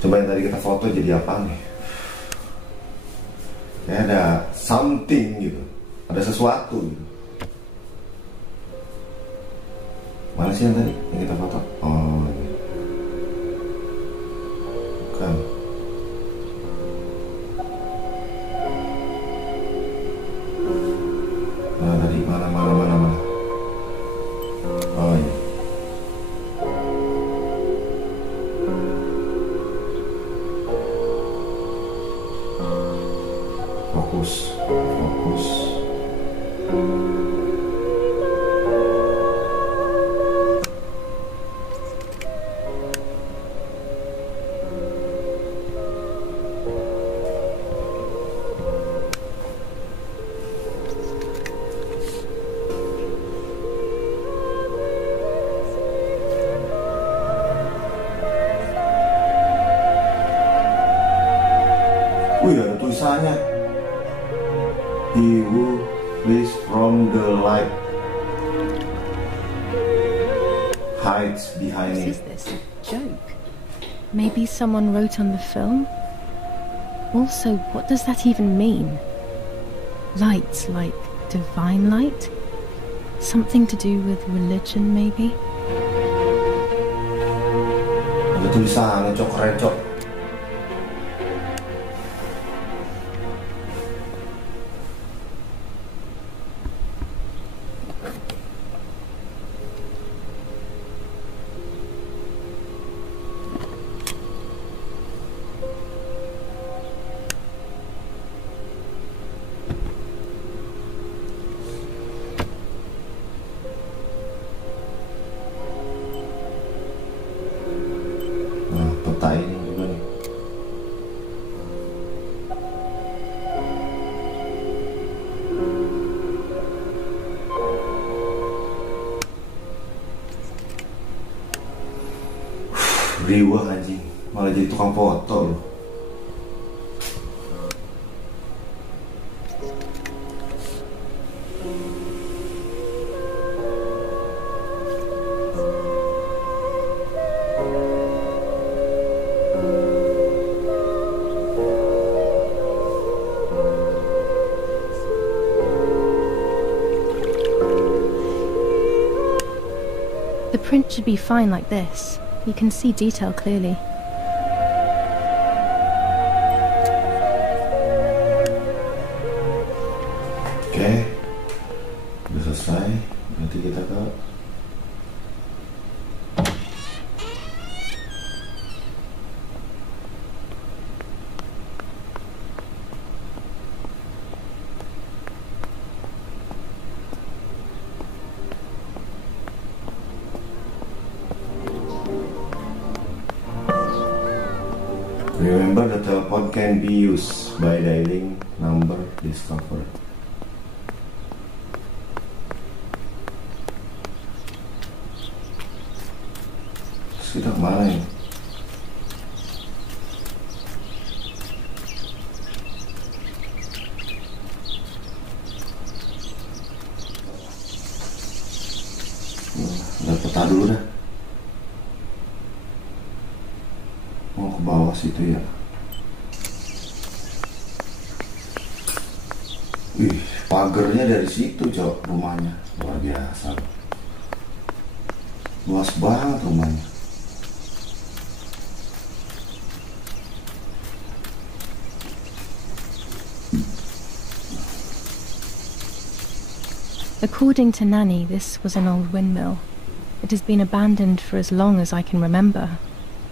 Coba yang tadi kita foto jadi apa nih? Kayak ada something gitu, ada sesuatu gitu. Mana sih yang tadi yang kita foto? Oh, ini. Bukan. Nah, tadi mana? Oh, ini. Fokus. Wih, ada tulisannya. He who flees from the light hides behind it. Is this a joke? Maybe someone wrote on the film? Also, what does that even mean? Light, like divine light? Something to do with religion, maybe? Ada tulisannya, cok, keren, cok. Peta ini juga nih. Riwah anjing, malah jadi tukang foto loh. The print should be fine like this. You can see detail clearly. Oke, udah selesai. Nanti kita ke Remember the telephone can be used by dialing number discovered. Terus kita kemana ya? Udah peta dulu dah. Mau ke bawah situ ya. Wih, pagernya dari situ, Cok, rumahnya. Luar biasa. Luas banget rumahnya. According to Nanny, this was an old windmill. It has been abandoned for as long as I can remember,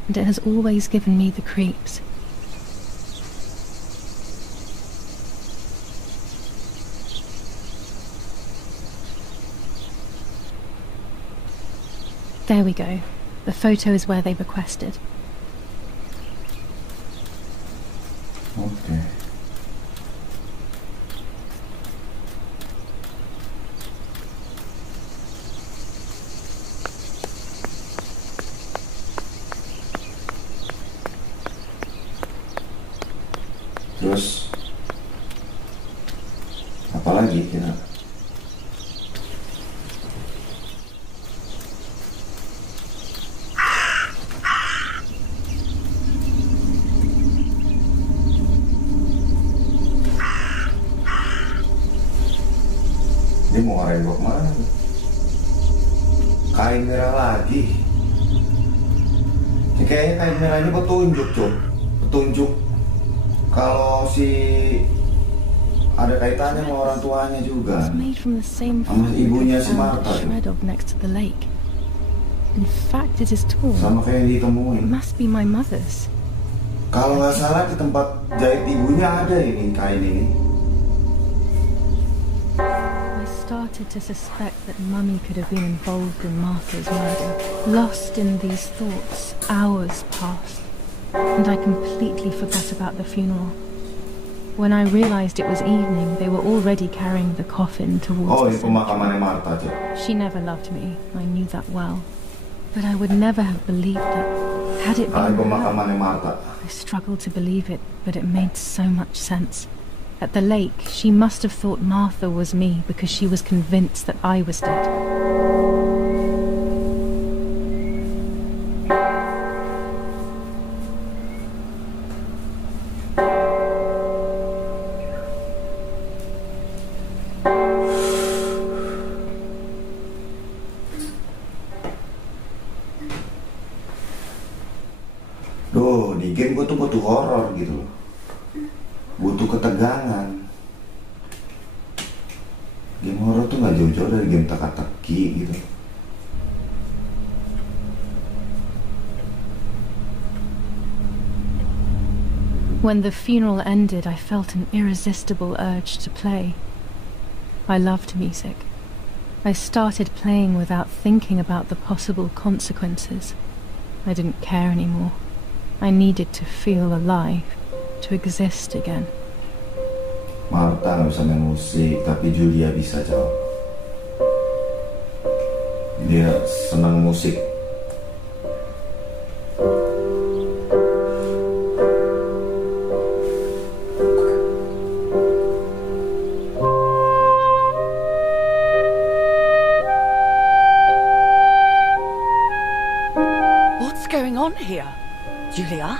and it has always given me the creeps. There we go. The photo is where they requested. Okay. Terus apa lagi kira? Dia mau ngarahin gua kemana tuh? Kain merah lagi. Ini kayaknya kain merah ini petunjuk, Cuk. Petunjuk kalau si ada kaitannya sama orang tuanya juga, sama ibunya si Martha. Sama kayak yang ditemuin. Kalau nggak salah di tempat jahit ibunya ada ini kain ini. I started to suspect that Mummy could have been involved in Martha's murder. Lost in these thoughts, hours passed, and I completely forgot about the funeral. When I realized it was evening, they were already carrying the coffin towards Oh, the ini pemakamannya Martha, Cok. She never loved me, I knew that well. But I would never have believed that, had it been pemakamannya Martha. I struggled to believe it, but it made so much sense. At the lake, she must have thought Martha was me because she was convinced that I was dead. Duh, di game gue tuh butuh horor gitu loh. Butuh ketegangan. Game horor tuh gak jauh-jauh dari game teka-teki gitu. When the funeral ended, I felt an irresistible urge to play. I loved music. I started playing without thinking about the possible consequences. I didn't care anymore. I needed to feel alive, to exist again. Martha gak bisa main musik, tapi Julia bisa, Cok. Dia senang musik. What's going on here? Julia?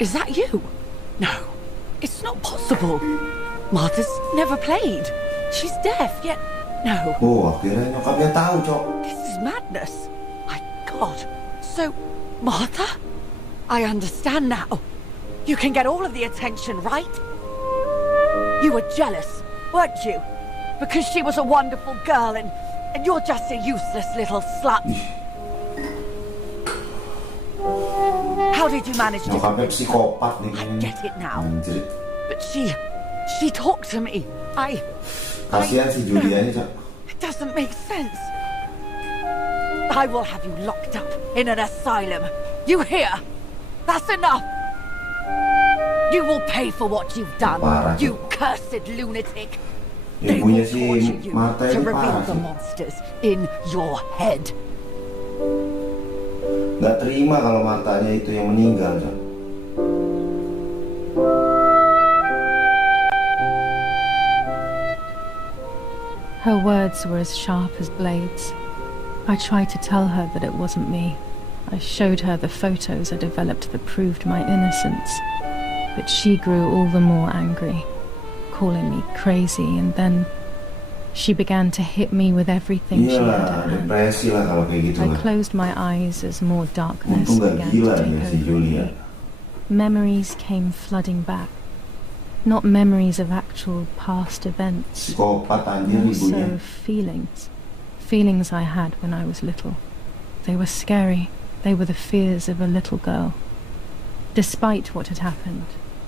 Is that you? No, it's not possible. Martha's never played. She's deaf, yet no. Oh, akhirnya nyokapnya tahu, Cok. This is madness. My God. So, Martha? I understand now. You can get all of the attention, right? You were jealous, weren't you? Because she was a wonderful girl and you're just a useless little slut. How did you manage to... Nyokapnya psikopat nih. I get it now. Anjir. But she talked to me. Kasihan si Julia ini, Cok. It doesn't make sense. I will have you locked up in an asylum. You hear? That's enough. You will pay for what you've done, Parah, you cursed lunatic. They Ibunya will si torture you Martha to ini reveal parah the sih. monsters in your head. Gak terima kalau Martanya itu yang meninggal, Cok. Her words were as sharp as blades. I tried to tell her that it wasn't me. I showed her the photos I developed that proved my innocence. But she grew all the more angry, calling me crazy, and then she began to hit me with everything she had at hand. Depresi lah kalau kayak gitu I lah. closed my eyes as more darkness Untung gak began gila to dia si take Julia. over. Memories came flooding back. Not memories of actual past events, Psikopat anjir more ibunya. so feelings. Feelings I had when I was little. They were scary. They were the fears of a little girl. Despite what had happened,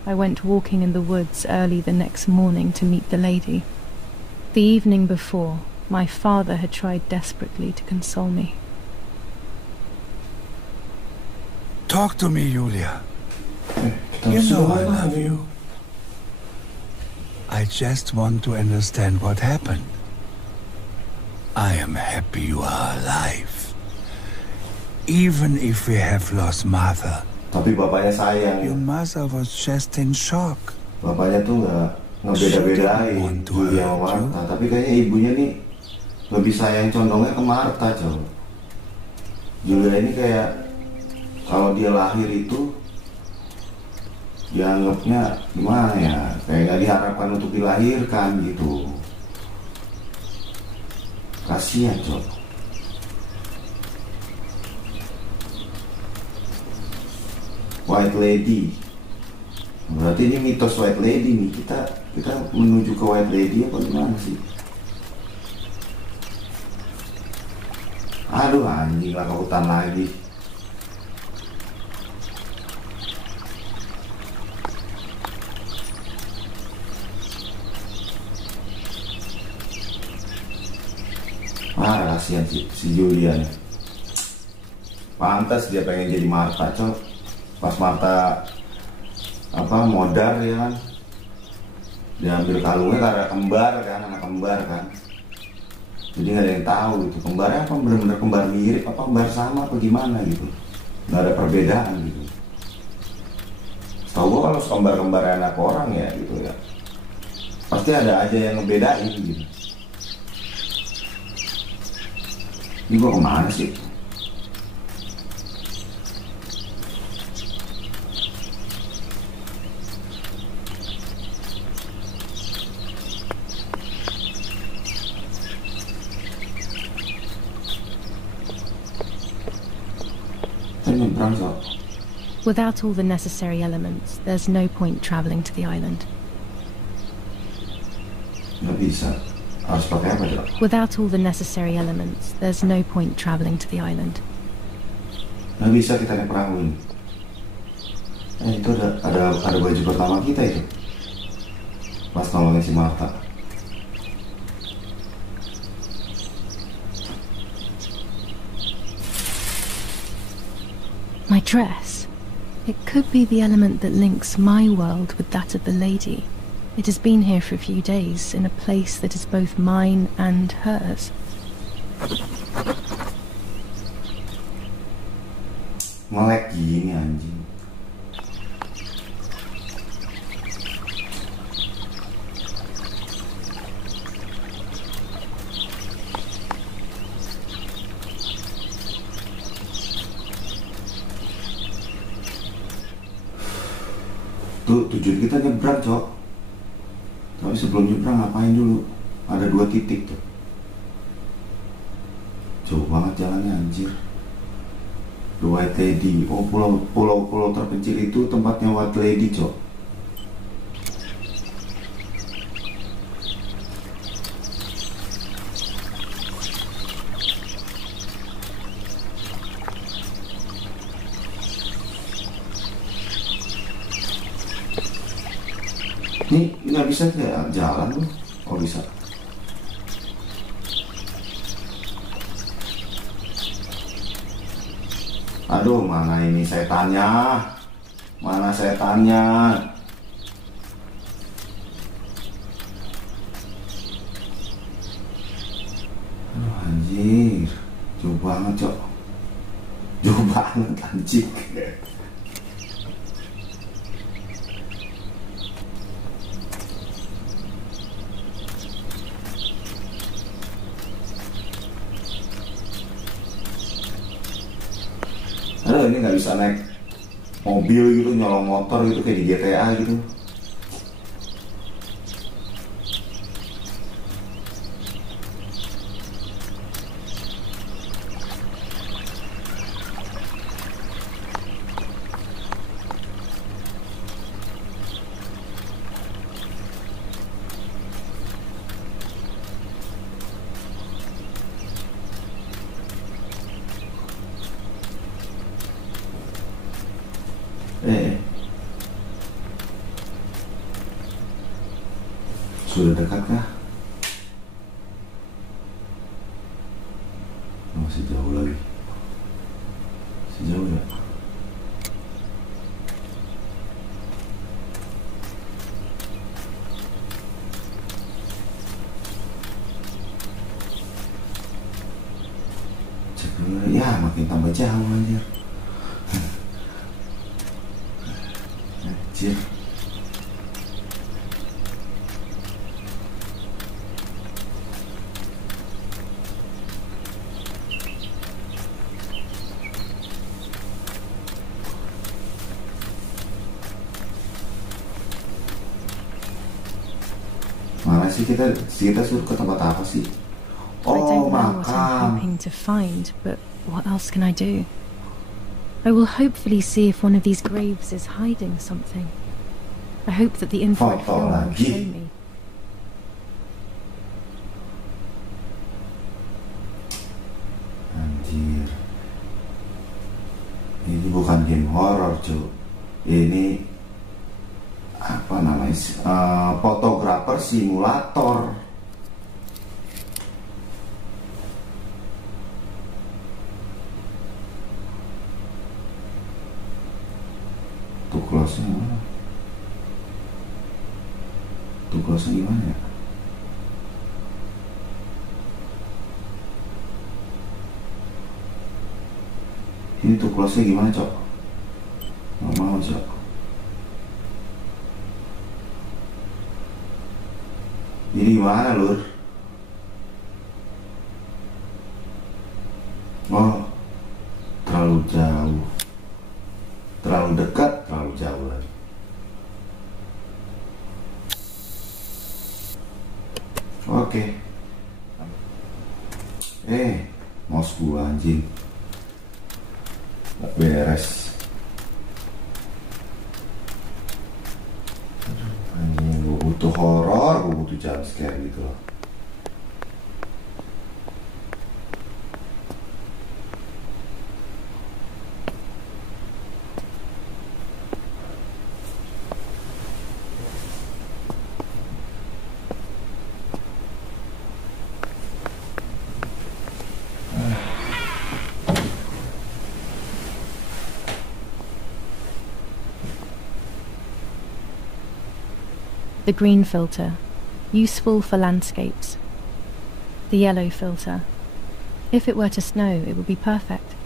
I went walking in the woods early the next morning to meet the lady. The evening before, my father had tried desperately to console me. Talk to me, Julia. You know I love you. I just want to understand what happened. I am happy you are alive. Even if we have lost Martha. Tapi bapaknya sayang. Your mother was just in shock. Bapaknya tuh ngebeda-bedain Julia sama Martha. Tapi kayaknya ibunya nih lebih sayang condongnya ke Martha, Cok. Julia ini kayak kalau dia lahir itu dianggapnya gimana ya, kayak gak diharapkan untuk dilahirkan gitu. Kasihan, Cok. White Lady, berarti ini mitos White Lady nih. Kita menuju ke White Lady apa gimana sih? Aduh anjing lah, ke hutan lagi. Kasihan si Julian. Pantas dia pengen jadi Martha, Cok. Pas Martha modar ya kan, diambil kalungnya karena kembar kan, anak kembar kan. Jadi nggak ada yang tahu itu kembarnya apa benar-benar kembar mirip apa kembar sama apa gimana gitu. Nggak ada perbedaan gitu. Setahu gua kalau kembar-kembar anak orang ya gitu ya, pasti ada aja yang ngebedain gitu. Ini gua kemana sih? Without all the necessary elements, there's no point traveling to the island. Nggak bisa. Harus pakai apa, Cok? Without all the necessary elements, there's no point traveling to the island. Nggak bisa kita naik perahu ini. Itu ada baju pertama kita itu. Pas nolongin si Martha. My dress. It could be the element that links my world with that of the lady. It has been here for a few days, in a place that is both mine and hers. Melek gini anjing. Tuh tujuan kita nyebrang, Cok. Tapi sebelum nyebrang ngapain dulu? Ada 2 titik tuh. Jauh banget jalannya anjir. The White Lady. Oh, pulau terpencil itu tempatnya White Lady, Cok. Ini nggak bisa kayak jalan tuh. Oh bisa. Aduh, mana ini setannya? Mana setannya? Anjir, jauh banget cok, jauh banget anjing. Aduh, ini nggak bisa naik mobil gitu, nyolong motor gitu kayak di GTA gitu. Sudah dekat kah? Masih jauh lagi. Masih jauh ya? Cek dulu ya, makin tambah jauh anjir. Anjir. Mana sih kita suruh ke tempat apa sih? I don't know what I'm makam. hoping to find, but what else can I do? I will hopefully see if one of these graves is hiding something. I hope that the infrared Foto film will lagi. show me. Anjir. Ini bukan game horror, cuy. Ini apa namanya? Fotografer simulator. Tuh close-nya mana? Tuh close-nya gimana ya? Ini tuh close-nya gimana, cok? Nggak mau, cok. Ini gimana, Lur? Oh, terlalu jauh. Terlalu dekat, terlalu jauh lagi. Oke. Mouse gua anjing. Gak beres. Anjing, gua butuh horor, gua butuh jump scare gitu loh. The green filter, useful for landscapes. The yellow filter. If it were to snow, it would be perfect.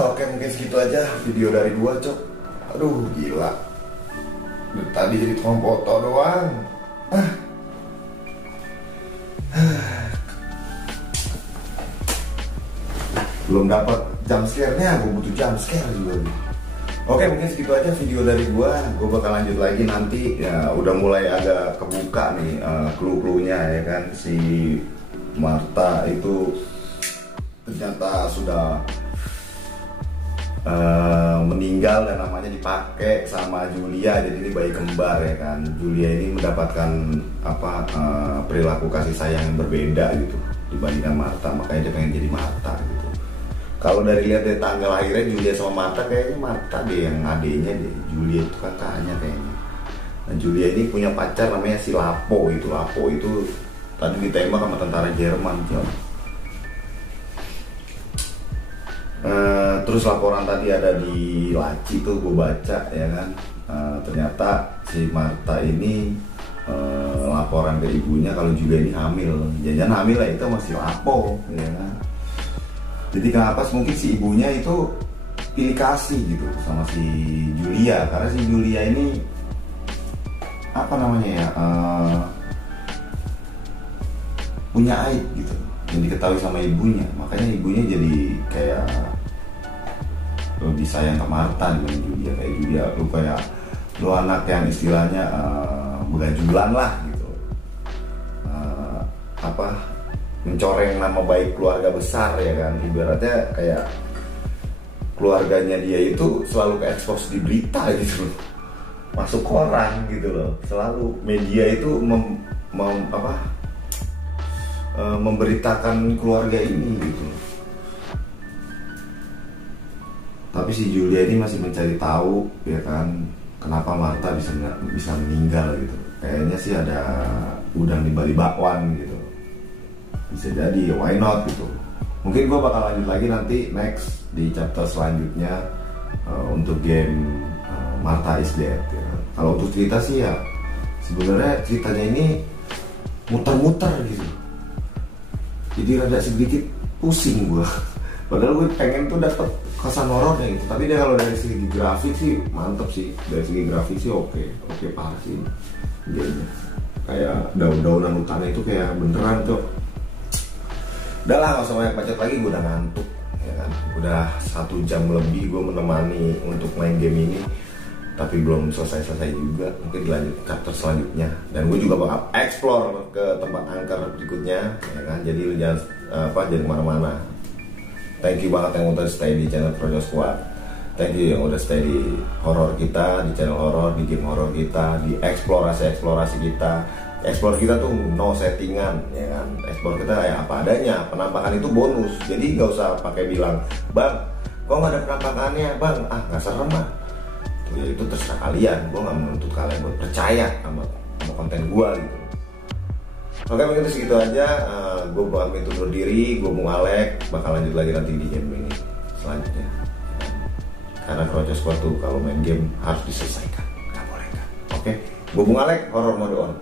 Oke, mungkin segitu aja video dari gua, cok. Aduh, gila. Dari tadi jadi tukang foto doang. Belum dapat jump scare-nya, gue butuh jump scare juga. Oke, mungkin segitu aja video dari gue bakal lanjut lagi nanti. Ya, udah mulai agak kebuka nih clue-cluenya ya kan. Si Martha itu ternyata sudah meninggal dan namanya dipakai sama Julia, jadi ini bayi kembar ya kan. Julia ini mendapatkan perilaku kasih sayang yang berbeda gitu dibandingkan Martha, makanya dia pengen jadi Martha gitu. Kalau dari lihat dari tanggal lahirnya Julia sama Martha, kayaknya Martha deh yang adiknya deh, Julia itu kakaknya kayaknya. Nah, Julia ini punya pacar namanya si Lapo itu. Lapo itu tadi ditembak sama tentara Jerman, John. Terus laporan tadi ada di laci tuh gue baca ya kan, ternyata si Martha ini laporan ke ibunya kalau juga ini hamil. Jangan hamil lah, itu masih lapo ya kan. Jadi kenapa mungkin si ibunya itu pilih kasih gitu sama si Julia, karena si Julia ini apa namanya ya, punya aib gitu yang diketahui sama ibunya, makanya ibunya jadi kayak lebih sayang ke Martha dibanding Julia. Kayak Julia, lu anak yang istilahnya begajulan lah gitu, mencoreng nama baik keluarga besar ya kan. Ibaratnya kayak keluarganya dia itu selalu ke-expose di berita gitu loh, masuk koran gitu loh, selalu media itu memberitakan keluarga ini gitu. Tapi si Julia ini masih mencari tahu ya kan, kenapa Martha bisa meninggal gitu. Kayaknya sih ada udang di balik bakwan gitu. Bisa jadi, why not gitu. Mungkin gue bakal lanjut lagi nanti next di chapter selanjutnya untuk game Martha is Dead ya. Kalau untuk cerita sih ya sebenarnya ceritanya ini muter-muter gitu, jadi rada sedikit pusing gue. Padahal gue pengen tuh dapet kesan horornya gitu. Tapi dia kalau dari segi grafik sih mantep sih, dari segi grafik sih oke parah sih. Jadi kayak daun-daunan hutannya itu kayak beneran tuh. Udah lah, gak usah banyak bacot lagi, gue udah ngantuk ya kan. Udah 1 jam lebih gue menemani untuk main game ini, tapi belum selesai juga. Mungkin dilanjut chapter selanjutnya. Dan gue juga bakal explore ke tempat angker berikutnya ya kan. Jadi lu jangan kemana-mana. Thank you banget yang udah stay di channel Project Squad. Thank you yang udah stay di horror kita, di channel horror, di game horror kita, di eksplorasi kita. Explore kita tuh no settingan ya kan. Explore kita kayak apa adanya. Penampakan itu bonus, jadi nggak usah pakai bilang, bang kok nggak ada penampakannya bang, nggak serem mah. Itu terserah kalian, gue nggak menuntut kalian buat percaya sama konten gue gitu. Oke, mungkin itu segitu aja. Gue bakal undur diri, gue Bung Alek bakal lanjut lagi nanti di game ini selanjutnya. Karena Project Squad tuh kalau main game harus diselesaikan, nggak boleh kan. Oke, gue Bung Alek, horror mode on.